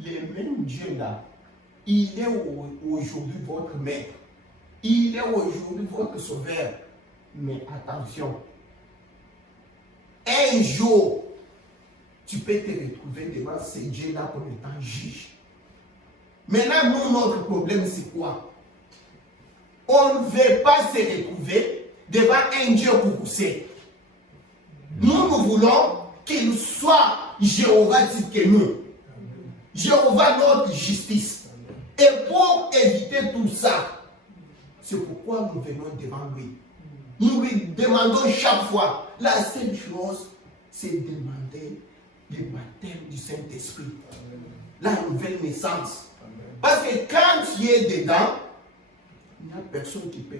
le même Dieu là, il est aujourd'hui votre maître. Il est aujourd'hui votre sauveur. Mais attention, un jour, tu peux te retrouver devant ce Dieu-là comme étant juge. Maintenant, nous, notre problème, c'est quoi? On ne veut pas se retrouver devant un Dieu courroucé. Nous voulons qu'il soit Jéhovah Tzidkenu. Jéhovah notre justice. Et pour éviter tout ça, c'est pourquoi nous venons devant lui. Nous lui demandons chaque fois. La seule chose, c'est demander le baptême du Saint-Esprit. La nouvelle naissance. Parce que quand tu es dedans, il n'y a personne qui peut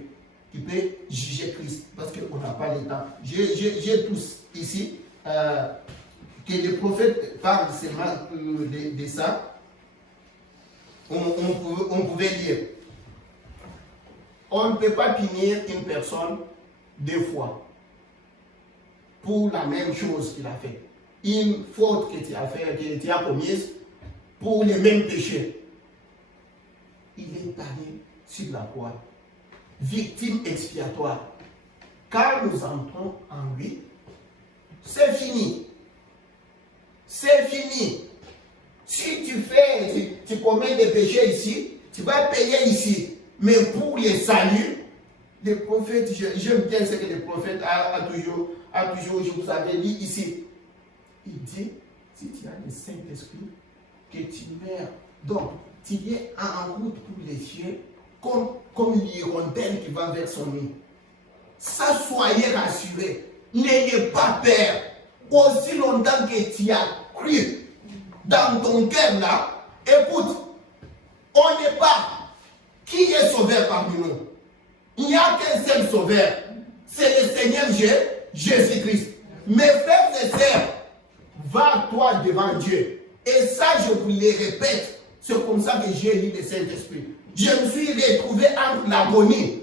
juger Christ. Parce qu'on n'a pas le temps. J'ai tous ici que le prophète parle seulement de ça. On pouvait lire. On ne peut pas punir une personne deux fois pour la même chose qu'il a fait. Une faute que tu as fait, que tu as commise pour les mêmes péchés. Il est allé sur la croix, victime expiatoire. Quand nous entrons en lui, c'est fini. C'est fini. Si tu commets des péchés ici, tu vas payer ici. Mais pour les saluts, le prophète, j'aime bien ce que le prophète a toujours, je vous avais dit ici. Il dit, si tu as le Saint-Esprit, que tu meurs. Donc, tu es en route pour les cieux, comme l'hirondelle qui va vers son nid. Ça, soyez rassurés. N'ayez pas peur. Aussi longtemps que tu as cru dans ton cœur là, écoute, on n'est pas. Qui est sauveur parmi nous? Il n'y a qu'un seul sauveur. C'est le Seigneur Jésus-Christ. Mes frères et sœurs, va-toi devant Dieu. Et ça, je vous le répète, c'est comme ça que j'ai lu le Saint-Esprit. Je me suis retrouvé entre l'agonie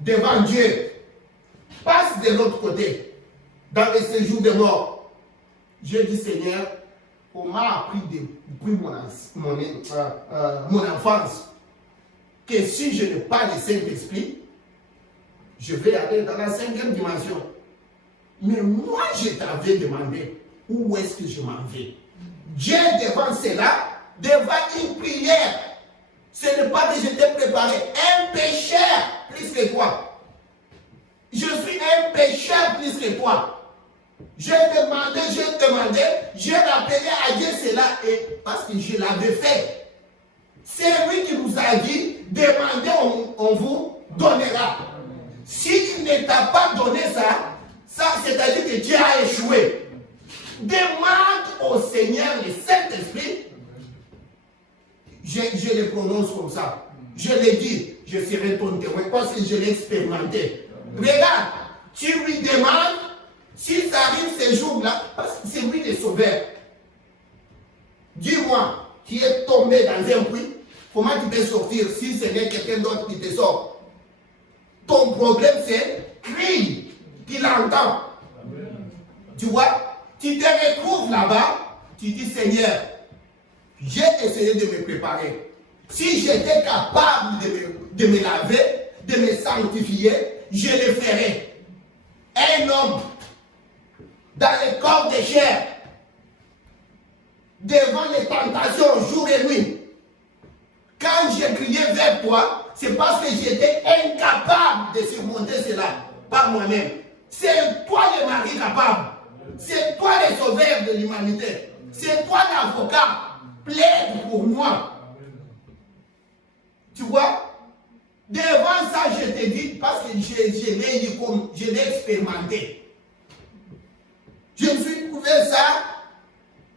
devant Dieu. Passe de l'autre côté, dans le séjour de mort. J'ai dit, Seigneur, on m'a appris depuis mon enfance que si je n'ai pas le Saint-Esprit, je vais aller dans la 5e dimension. Mais moi, je t'avais demandé où est-ce que je m'en vais. Dieu, devant cela, devant une prière. Ce n'est pas que je t'ai préparé un pécheur plus que toi. Je suis un pécheur plus que toi. J'ai demandé, j'ai rappelé à Dieu cela et parce que je l'avais fait. C'est lui qui nous a dit, demandez, on vous donnera. S'il ne t'a pas donné ça, c'est-à-dire que Dieu a échoué. Demande au Seigneur le Saint-Esprit. Je le prononce comme ça. Je le dis, je serai ton témoin parce que je l'ai expérimenté. Regarde, tu lui demandes, si ça arrive ces jours-là, parce que c'est lui le sauveur. Dis-moi, tu es tombé dans un puits, comment tu peux sortir si ce n'est quelqu'un d'autre qui te sort? Ton problème c'est crie qu'il entend. Tu vois, tu te retrouves là-bas, tu dis Seigneur, j'ai essayé de me préparer. Si j'étais capable de me laver, de me sanctifier, je le ferais. Un homme dans le corps de chair, devant les tentations jour et nuit. Quand j'ai crié vers toi, c'est parce que j'étais incapable de surmonter cela par moi-même. C'est toi le mari capable. C'est toi le sauveur de l'humanité. C'est toi l'avocat. Plaide pour moi. Tu vois? Devant ça, je te dis, parce que je l'ai expérimenté. Je me suis trouvé ça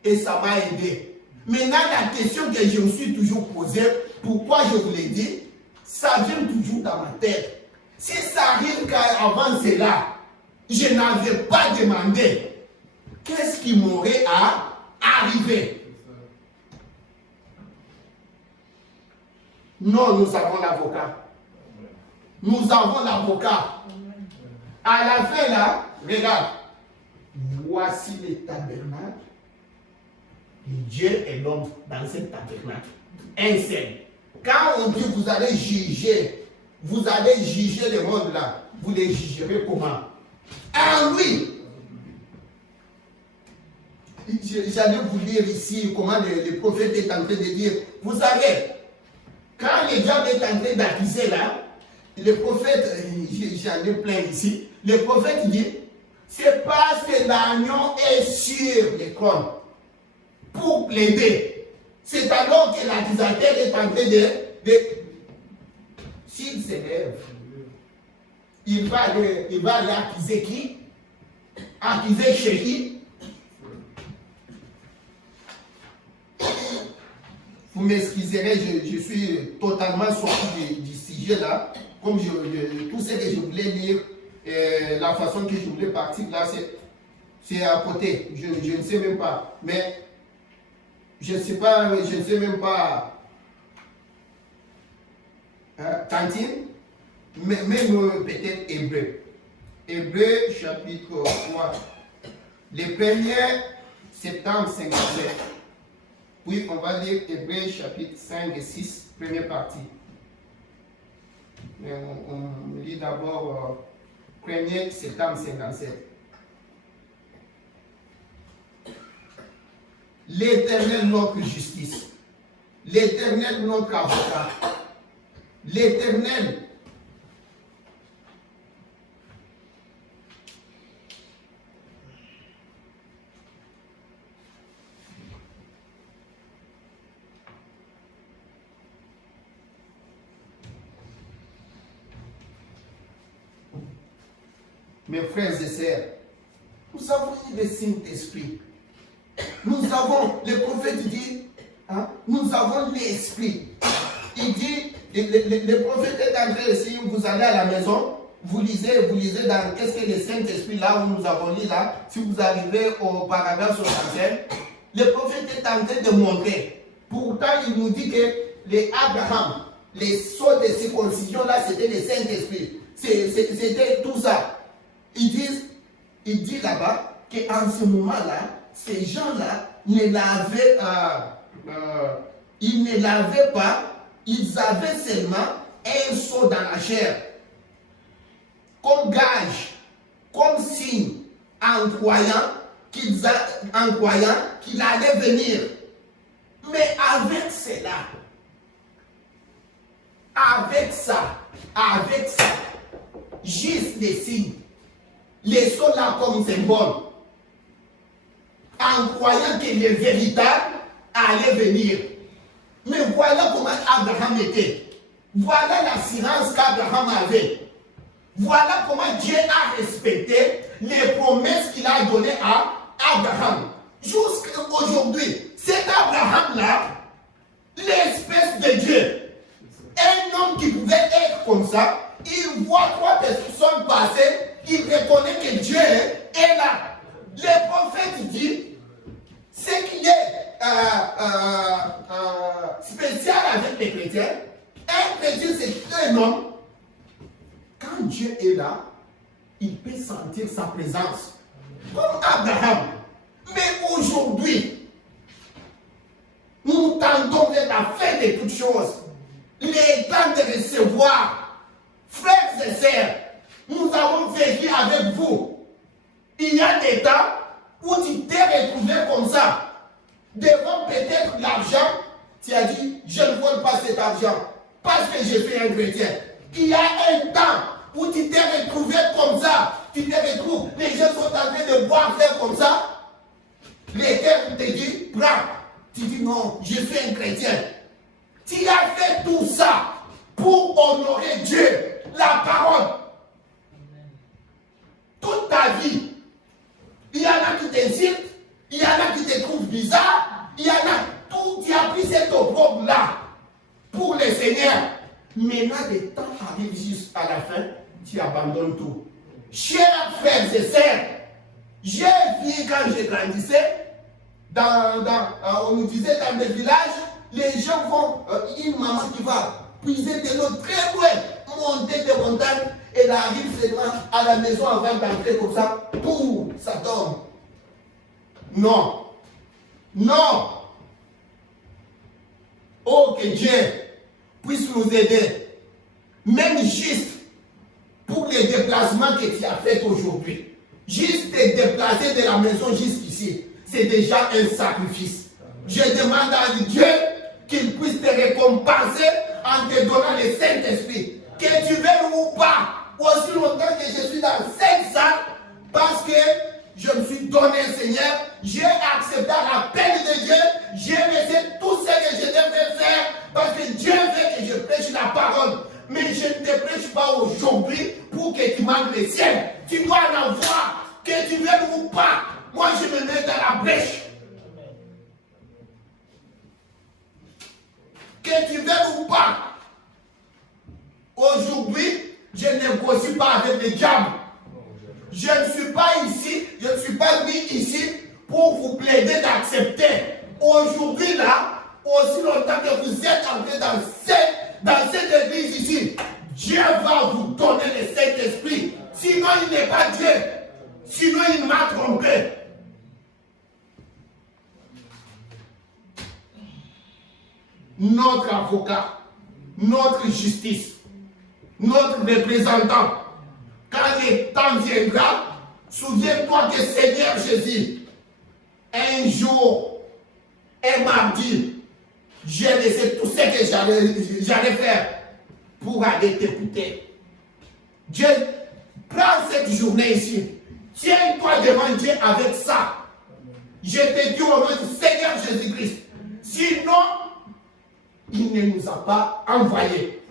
et ça m'a aidé. Maintenant, la question que je me suis toujours posée, pourquoi je vous l'ai dit, ça vient toujours dans ma tête. Si ça arrive qu'avant cela, je n'avais pas demandé, qu'est-ce qui m'aurait arrivé? Non, nous avons l'avocat. Nous avons l'avocat. À la fin là, regarde. Voici le tabernacle. Dieu et l'homme dans ce tabernacle. Un seul. Quand on dit vous allez juger le monde là, vous les jugerez comment? En lui. J'allais vous lire ici comment le prophète est en train de dire. Vous savez, quand le diable est en train d'accuser là, le prophète, j'en ai plein ici, le prophète dit, c'est parce que l'agneau est sur le trône pour plaider. C'est alors que l'accusateur est en train de s'il s'élève, il va aller accuser qui? Accuser chez qui? Vous m'excuserez, je suis totalement sorti du sujet là. Comme tout ce que je voulais lire, la façon que je voulais partir là, c'est à côté. Je ne sais même pas. Mais je ne sais même pas. Tantine, même peut-être Hébreu. Hébreu chapitre 3. Le 1er septembre 57. Puis on va lire Hébreu chapitre 5 et 6, première partie. Mais on lit d'abord 1er septembre 57. L'Éternel notre justice, l'Éternel notre avocat, l'Éternel mes frères et sœurs, nous avons eu le Saint-Esprit. Nous avons, le prophète dit, hein, nous avons l'Esprit. Il dit, le prophète est en train de dire, vous allez à la maison, vous lisez dans qu'est-ce que le Saint-Esprit, là où nous avons lu là, si vous arrivez au paragraphe 65, le prophète est en train de montrer. Pourtant, il nous dit que les Abraham, les sceaux de circoncision là, c'était le Saint-Esprit. C'était tout ça. Il dit là-bas qu'en ce moment-là, ces gens-là ne l'avaient ils ne l'avaient pas, ils avaient seulement un sceau dans la chair, comme gage, comme signe, en croyant qu'il allait venir. Mais avec cela, avec ça, juste les signes, les sceaux là comme symbole, en croyant que le véritable allait venir. Mais voilà comment Abraham était. Voilà l'assurance qu'Abraham avait. Voilà comment Dieu a respecté les promesses qu'il a données à Abraham. Jusqu'à aujourd'hui, cet Abraham-là, l'espèce de Dieu, un homme qui pouvait être comme ça, il voit 3 personnes passer, il reconnaît que Dieu est là. Le prophète dit, ce qui est spécial avec les chrétiens, un chrétien c'est un homme, quand Dieu est là, il peut sentir sa présence, comme Abraham. Mais aujourd'hui, nous tendons vers la fin de toutes choses. Il est temps de recevoir, frères et sœurs, nous avons vécu avec vous. Il y a des temps où tu t'es retrouvé comme ça, devant peut-être l'argent, tu as dit, je ne vole pas cet argent, parce que je suis un chrétien. Il y a un temps où tu t'es retrouvé comme ça, tu te retrouves, les gens sont en train de boire, faire comme ça, l'Éternel te dit, prends. Tu dis non, je suis un chrétien. Tu as fait tout ça pour honorer Dieu, la parole. Toute ta vie. Il y en a qui t'insultent, il y en a qui te trouvent bizarre, il y en a tout. Tu as pris cette opprobre-là pour le Seigneur. Maintenant, le temps arrive juste à la fin, tu abandonnes tout. Chers frères et sœurs, j'ai vu quand je grandissais, on nous disait dans les villages, les gens vont, une maman qui va puiser de l'eau très loin, monter des montagnes, elle arrive seulement à la maison avant d'entrer comme ça, pour ça tombe. Non. Non. Oh, que Dieu puisse nous aider, même juste pour les déplacements que tu as fait aujourd'hui. Juste te déplacer de la maison jusqu'ici, c'est déjà un sacrifice. Je demande à Dieu qu'il puisse te récompenser en te donnant le Saint-Esprit. Que tu veuilles ou pas, aussi longtemps que je suis dans cette salle, parce que je me suis donné, Seigneur, j'ai accepté l'appel de Dieu, j'ai laissé tout ce que je devais faire, parce que Dieu veut que je prêche la parole. Mais je ne te prêche pas aujourd'hui pour que tu manques le ciel. Tu dois en avoir, que tu veuilles ou pas. Moi, je me mets dans la brèche. Que tu veuilles ou pas. Aujourd'hui, je ne négocie pas avec le diable. Je ne suis pas ici, je ne suis pas venu ici pour vous plaider d'accepter. Aujourd'hui, là, aussi longtemps que vous êtes entrés dans cette église ici, Dieu va vous donner le Saint-Esprit. Sinon, il n'est pas Dieu. Sinon, il m'a trompé. Notre avocat, notre justice, notre représentant, quand le temps viendra, souviens-toi que Seigneur Jésus, un jour, un mardi, j'ai laissé tout ce que j'allais faire pour aller t'écouter. Dieu, prends cette journée ici. Tiens-toi devant Dieu avec ça. Je te dis au nom du Seigneur Jésus-Christ. Sinon, il ne nous a pas envoyés.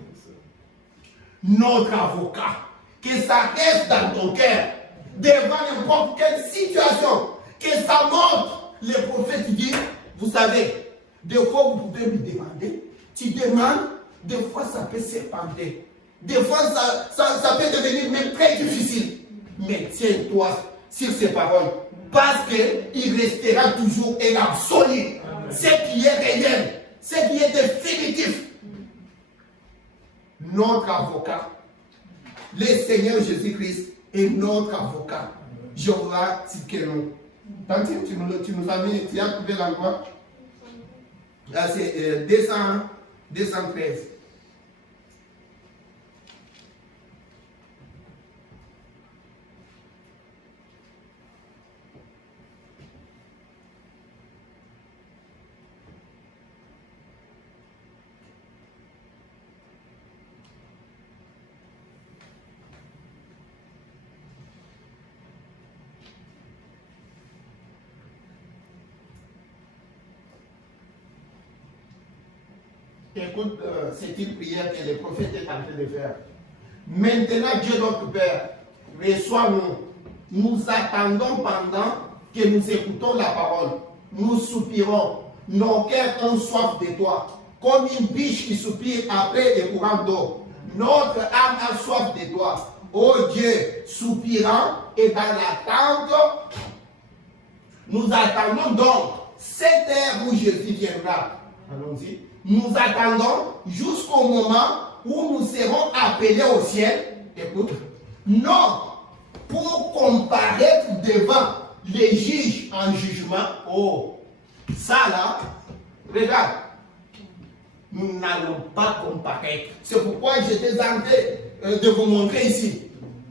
Notre avocat, que ça reste dans ton cœur, devant n'importe quelle situation, que ça montre. Le prophète dit, vous savez, des fois vous pouvez me demander, tu demandes, des fois ça peut serpenter. Des fois, ça peut devenir même très difficile. Mais tiens-toi sur ces paroles. Parce qu'il restera toujours un absolu. Ce qui est réel, ce qui est définitif. Notre avocat, le Seigneur Jésus-Christ est notre avocat. Jéhovah Tsidkenu. Tantine, tu nous as mis, tu as trouvé l'endroit? Là, c'est 213. Écoute, c'est une prière que le prophète est en train de faire. Maintenant, Dieu notre Père, reçois-nous. Nous attendons pendant que nous écoutons la parole. Nous soupirons. Nos cœurs ont soif de toi. Comme une biche qui soupire après les courants d'eau. Notre âme a soif de toi. Ô Dieu, soupirant et dans l'attente, nous attendons donc cette heure où Jésus viendra. Allons-y. Nous attendons jusqu'au moment où nous serons appelés au ciel. Écoute, non, pour comparaître devant les juges en jugement. Oh, ça là, regarde, nous n'allons pas comparaître. C'est pourquoi j'étais en train de vous montrer ici.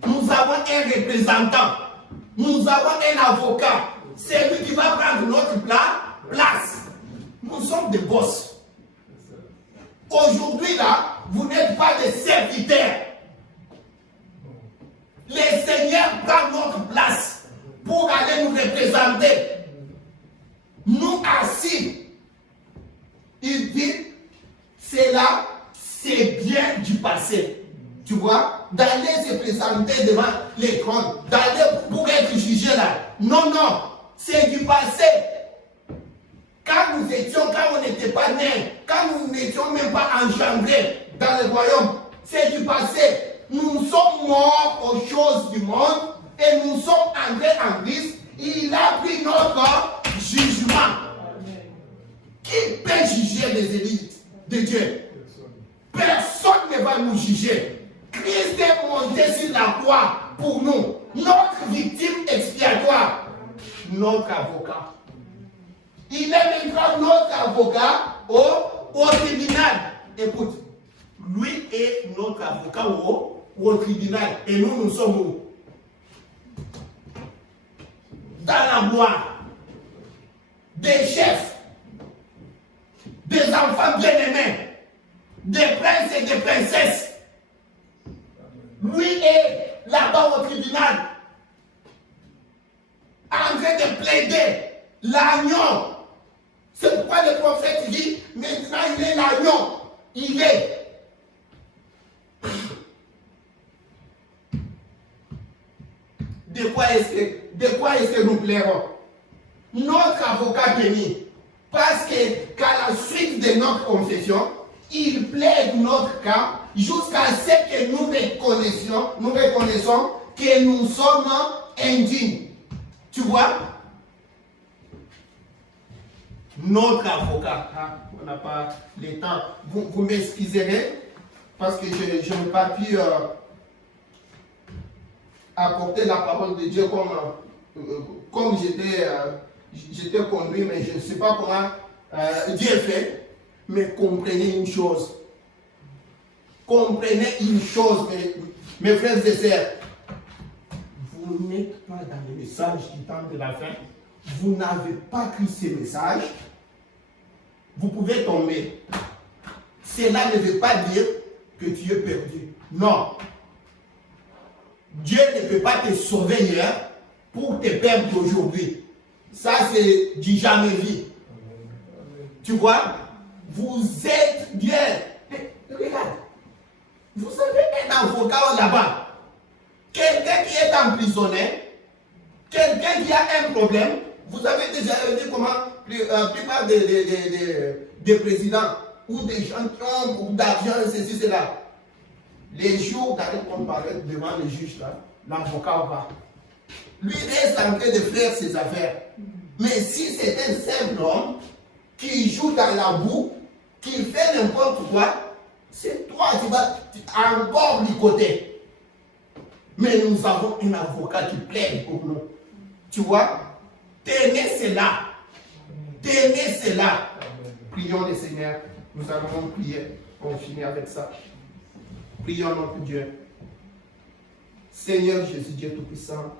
Nous avons un représentant, nous avons un avocat. C'est lui qui va prendre notre place. Nous sommes des boss. Aujourd'hui, là, vous n'êtes pas des serviteurs. Le Seigneur prend notre place pour aller nous représenter. Nous assis. Il dit, cela, c'est bien du passé. Tu vois, d'aller se présenter devant l'écran, d'aller pour être jugé là. Non, non, c'est du passé. Quand nous étions, quand on n'était pas nés, quand nous n'étions même pas engendrés dans le royaume, c'est du passé. Nous sommes morts aux choses du monde et nous sommes entrés en Christ. Il a pris notre jugement. Qui peut juger les élites de Dieu? Personne ne va nous juger. Christ est monté sur la croix pour nous. Notre victime expiatoire. Notre avocat. Il est maintenant notre avocat au tribunal. Écoute, lui est notre avocat au tribunal. Et nous sommes où? Dans la gloire. Des chefs, des enfants bien-aimés, des princes et des princesses. Lui est là-bas au tribunal, en train de plaider l'agneau. C'est pourquoi le prophète dit, maintenant il est l'agneau. Il est. De quoi est-ce que nous plairons? Notre avocat béni. Parce qu'à la suite de notre confession, il plaide notre cas jusqu'à ce que nous reconnaissons que nous sommes indignes. Tu vois? Notre avocat, on n'a pas le temps. Vous m'excuserez parce que je n'ai pas pu apporter la parole de Dieu comme j'étais conduit, mais je ne sais pas comment Dieu fait. Mais comprenez une chose. Comprenez une chose, mes frères et sœurs. Vous n'êtes pas dans les messages du temps de la fin. Vous n'avez pas pris ces messages. Vous pouvez tomber. Cela ne veut pas dire que tu es perdu. Non. Dieu ne peut pas te sauver hier pour te perdre aujourd'hui. Ça, c'est du jamais vu. Tu vois, vous êtes bien. Regarde, vous avez un avocat là-bas. Quelqu'un qui est emprisonné, quelqu'un qui a un problème. Vous avez déjà vu comment la plupart des présidents ou des gens qui ont beaucoup d'argent, ceci, cela. les jours d'aller comparaître devant le juge, là, l'avocat va. Lui reste en train de faire ses affaires. Mais si c'est un simple homme qui joue dans la boue, qui fait n'importe quoi, c'est toi qui vas encore licoter. Mais nous avons un avocat qui plaide pour nous. Tu vois, tenez cela. Tenez cela. Prions le Seigneur. Nous allons prier. On finit avec ça. Prions notre Dieu. Seigneur Jésus, Dieu Tout-Puissant,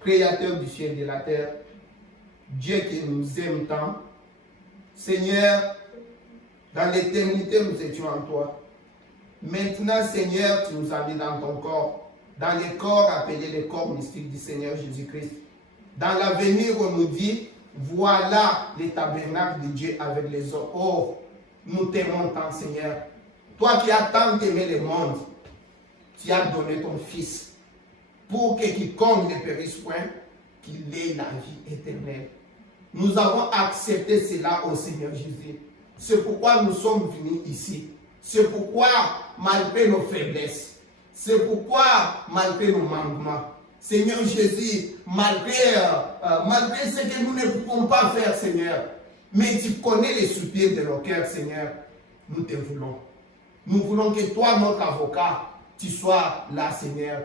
Créateur du ciel et de la terre, Dieu qui nous aime tant. Seigneur, dans l'éternité, nous étions en toi. Maintenant, Seigneur, tu nous as mis dans ton corps, dans les corps appelés les corps mystiques du Seigneur Jésus-Christ. Dans l'avenir, on nous dit, voilà les tabernacles de Dieu avec les hommes. Oh, nous t'aimons tant, Seigneur. Toi qui as tant aimé le monde, tu as donné ton Fils pour que quiconque ne périsse point, qu'il ait la vie éternelle. Nous avons accepté cela au Seigneur Jésus. C'est pourquoi nous sommes venus ici. C'est pourquoi, malgré nos faiblesses, c'est pourquoi, malgré nos manquements, Seigneur Jésus, malgré ce que nous ne pouvons pas faire, Seigneur, mais tu connais les soupirs de nos cœurs, Seigneur, nous te voulons. Nous voulons que toi, notre avocat, tu sois là, Seigneur.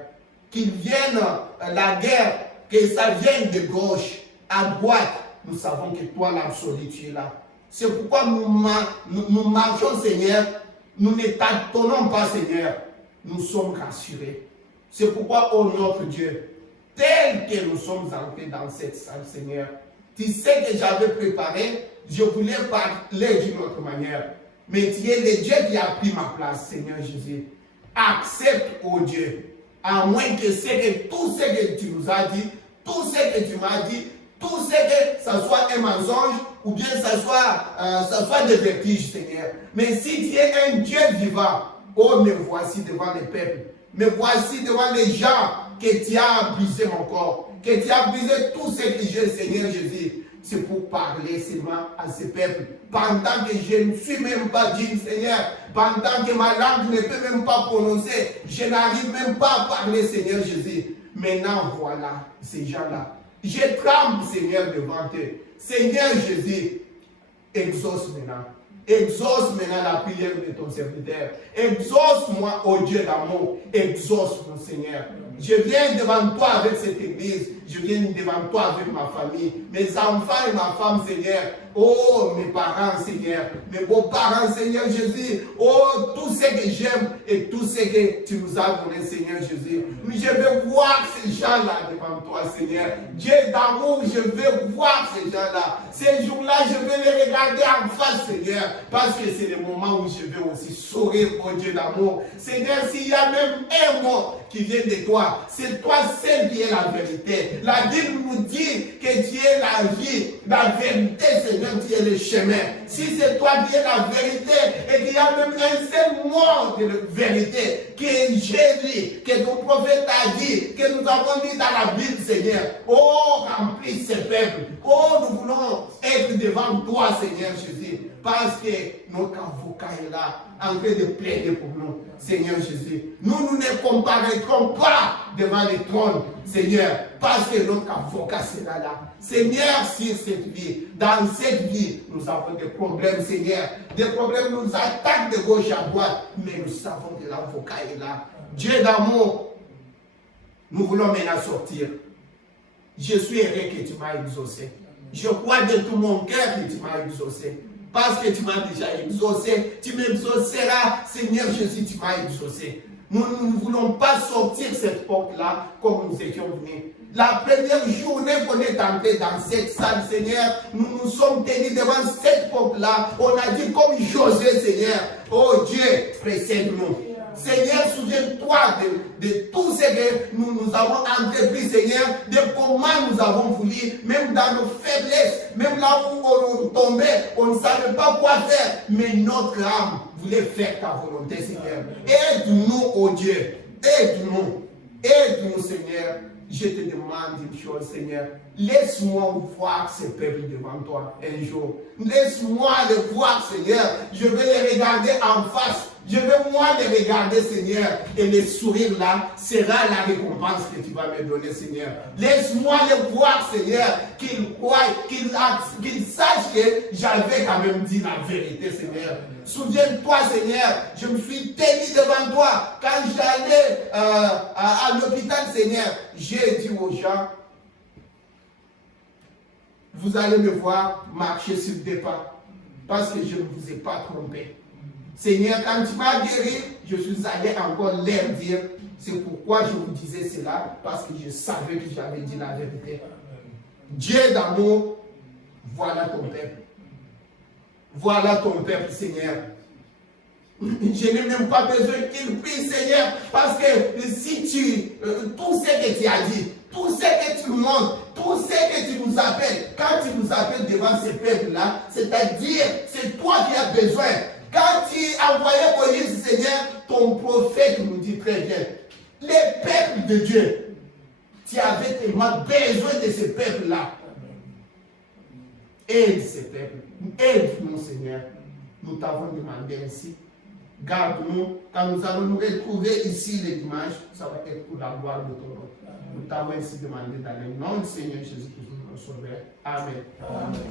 Qu'il vienne la guerre, que ça vienne de gauche à droite. Nous savons que toi, l'absolu, tu es là. C'est pourquoi nous marchons, Seigneur. Nous ne t'attendons pas, Seigneur. Nous sommes rassurés. C'est pourquoi, oh notre Dieu, tel que nous sommes entrés dans cette salle, Seigneur, tu sais que j'avais préparé, je voulais parler d'une autre manière. Mais tu es le Dieu qui a pris ma place, Seigneur Jésus. Accepte, oh Dieu, à moins que tout ce que tu nous as dit, tout ce que tu m'as dit, tout ce que ça soit un mensonge ou bien ça soit des vertiges, Seigneur. Mais si tu es un Dieu vivant, oh, me voici devant les peuples, me voici devant les gens que tu as brisé mon corps, que tu as brisé tout ce que j'ai, Seigneur Jésus. C'est pour parler seulement à ces peuples. Pendant que je ne suis même pas digne, Seigneur, pendant que ma langue ne peut même pas prononcer, je n'arrive même pas à parler, Seigneur Jésus. Maintenant, voilà ces gens-là. Je tremble, Seigneur, devant eux. Seigneur Jésus, exauce maintenant. Exauce maintenant la prière de ton serviteur. Exauce-moi, ô Dieu d'amour. Exauce, mon Seigneur. Je viens devant toi avec cette église. Je viens devant toi avec ma famille, mes enfants et ma femme, Seigneur. Oh, mes parents, Seigneur. Mes beaux-parents, Seigneur Jésus. Oh, tout ce que j'aime et tout ce que tu nous as donné, Seigneur Jésus. Mais je veux voir ces gens-là devant toi, Seigneur. Dieu d'amour, je veux voir ces gens-là. Ces jours-là, je veux les regarder en face, Seigneur. Parce que c'est le moment où je veux aussi sourire, oh Dieu d'amour. Seigneur, s'il y a même un mot qui vient de toi, c'est toi seul qui est la vérité. La Bible nous dit que tu es la vie, la vérité, Seigneur, tu es le chemin. Si c'est toi qui es la vérité et qu'il y a même un seul mot de vérité que j'ai dit, que ton prophète a dit, que nous avons dit dans la Bible, Seigneur, oh, remplis ces peuples. Oh, nous voulons être devant toi, Seigneur Jésus, parce que notre avocat est là, en train de plaider pour nous, Seigneur Jésus. Nous ne comparaîtrons pas devant le trône, Seigneur, parce que notre avocat sera là. Seigneur, sur cette vie, dans cette vie, nous avons des problèmes, Seigneur. Des problèmes nous attaquent de gauche à droite, mais nous savons que l'avocat est là. Dieu d'amour, nous voulons maintenant sortir. Je suis heureux que tu m'as exaucé. Je crois de tout mon cœur que tu m'as exaucé. Parce que tu m'as déjà exaucé, tu m'exauceras, Seigneur Jésus, tu m'as exaucé. Nous ne voulons pas sortir cette porte-là comme nous étions venus. La première journée qu'on est entré dans cette salle, Seigneur, nous nous sommes tenus devant cette porte-là. On a dit comme Josué, Seigneur, oh Dieu, précède-nous. Seigneur, souviens-toi de tout ce que nous avons entrepris, Seigneur, de comment nous avons voulu, même dans nos faiblesses, même là où on tombait, on ne savait pas quoi faire, mais notre âme voulait faire ta volonté, Seigneur. Aide-nous, oh Dieu, aide-nous, Seigneur. Je te demande une chose, Seigneur. Laisse-moi voir ces peuples devant toi un jour. Laisse-moi les voir, Seigneur. Je vais les regarder en face. Je veux moi les regarder, Seigneur, et les sourires là sera la récompense que tu vas me donner, Seigneur. Laisse-moi les voir, Seigneur, qu'ils croient, qu'ils sachent que j'avais quand même dit la vérité, Seigneur. Souviens-toi, Seigneur, je me suis tenu devant toi. Quand j'allais à l'hôpital, Seigneur, j'ai dit aux gens, vous allez me voir marcher sur des pas, parce que je ne vous ai pas trompé. Seigneur, quand tu m'as guéri, je suis allé encore leur dire, c'est pourquoi je vous disais cela, parce que je savais que j'avais dit la vérité. Dieu d'amour, voilà ton peuple. Voilà ton peuple, Seigneur. Je n'ai même pas besoin qu'il prie, Seigneur, parce que si tout ce que tu as dit, tout ce que tu nous montres, tout ce que tu nous appelles, quand tu nous appelles devant ce peuple-là, c'est-à-dire, c'est toi qui as besoin. Quand tu envoyais Moïse, Seigneur, ton prophète nous dit très bien, les peuples de Dieu, tu avais tellement besoin de ce peuple-là. Aide ce peuple, aide-nous, Seigneur. Nous t'avons demandé ainsi. Garde-nous, quand nous allons nous retrouver ici le dimanche, ça va être pour la gloire de ton nom. Nous t'avons ainsi demandé dans le nom du Seigneur Jésus-Christ, notre Sauveur. Amen. Amen.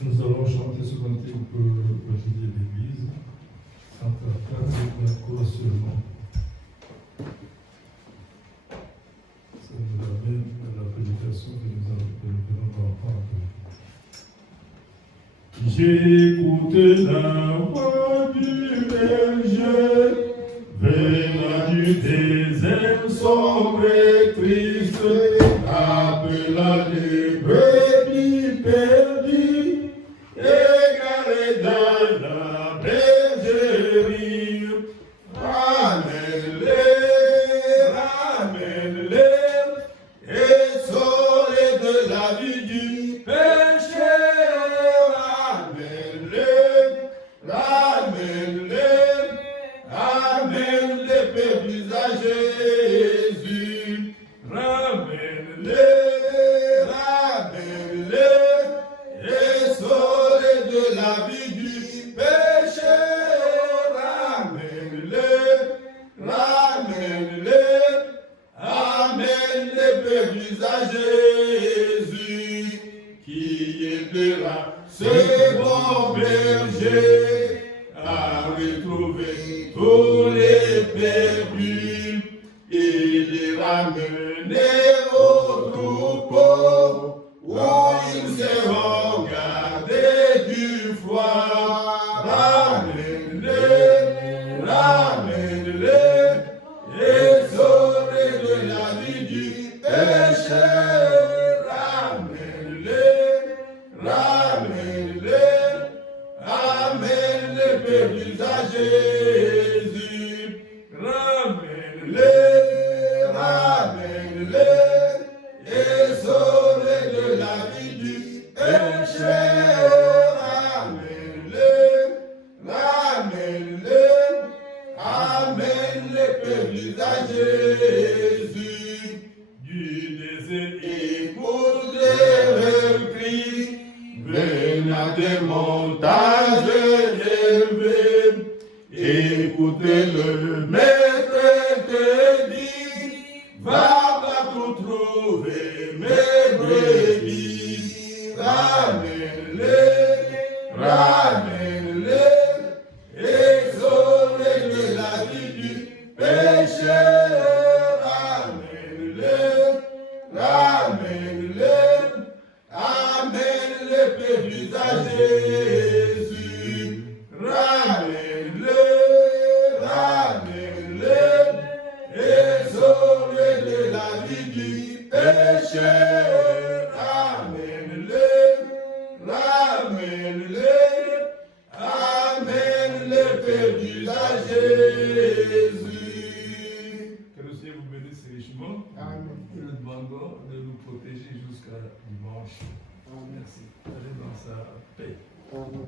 Nous allons chanter ce cantique pour aujourd'hui l'église. Santa Pratica seulement. Ça nous amène à la prédication que nous venons d'entendre. J'écoute la voix du berger, venant du désert sombre et triste, appelant les brebis perdues, égarées dans la bergerie. Ramène-les, ramène-les, et sauve-les de la vie du péché. Ramène-les, ramène-les, ramène-les, perdus à Jésus. Ramène-les, ramène-les, et sauve-les de la vie du péché. Ramène-les, ramène-les, amène-les, perdus à Jésus, qui aidera ce bon berger à retrouver tous les perdus et les ramener au troupeau où ils seront gardés du froid. Ramène-les, ramène-les, et sauvez de la vie du péché. Ramène-les, ramène-les, amène-les perdus à Jésus. Ramène-les, ramène-les, et sauvez de la vie du péché. Ramène-les, ramène-les, amène-les perdus à Jésus. Du désert, écoute les cris, venant des montagnes élevées. Écoutez le maître te dit, va partout trouver mes brebis. Ramène-les, ramène-les, et sauvez de la vie du péché. Ramène-les, ramène-les, amène-les perdus à Jésus. Ramène-les, ramène-les, et sauvez de la vie du péché. Ramène-les, ramène-les, à Jésus. Que le Seigneur vous bénisse richement. Amen. Nous nous demandons de nous protéger jusqu'à dimanche. Merci. Allez dans sa paix. Amen.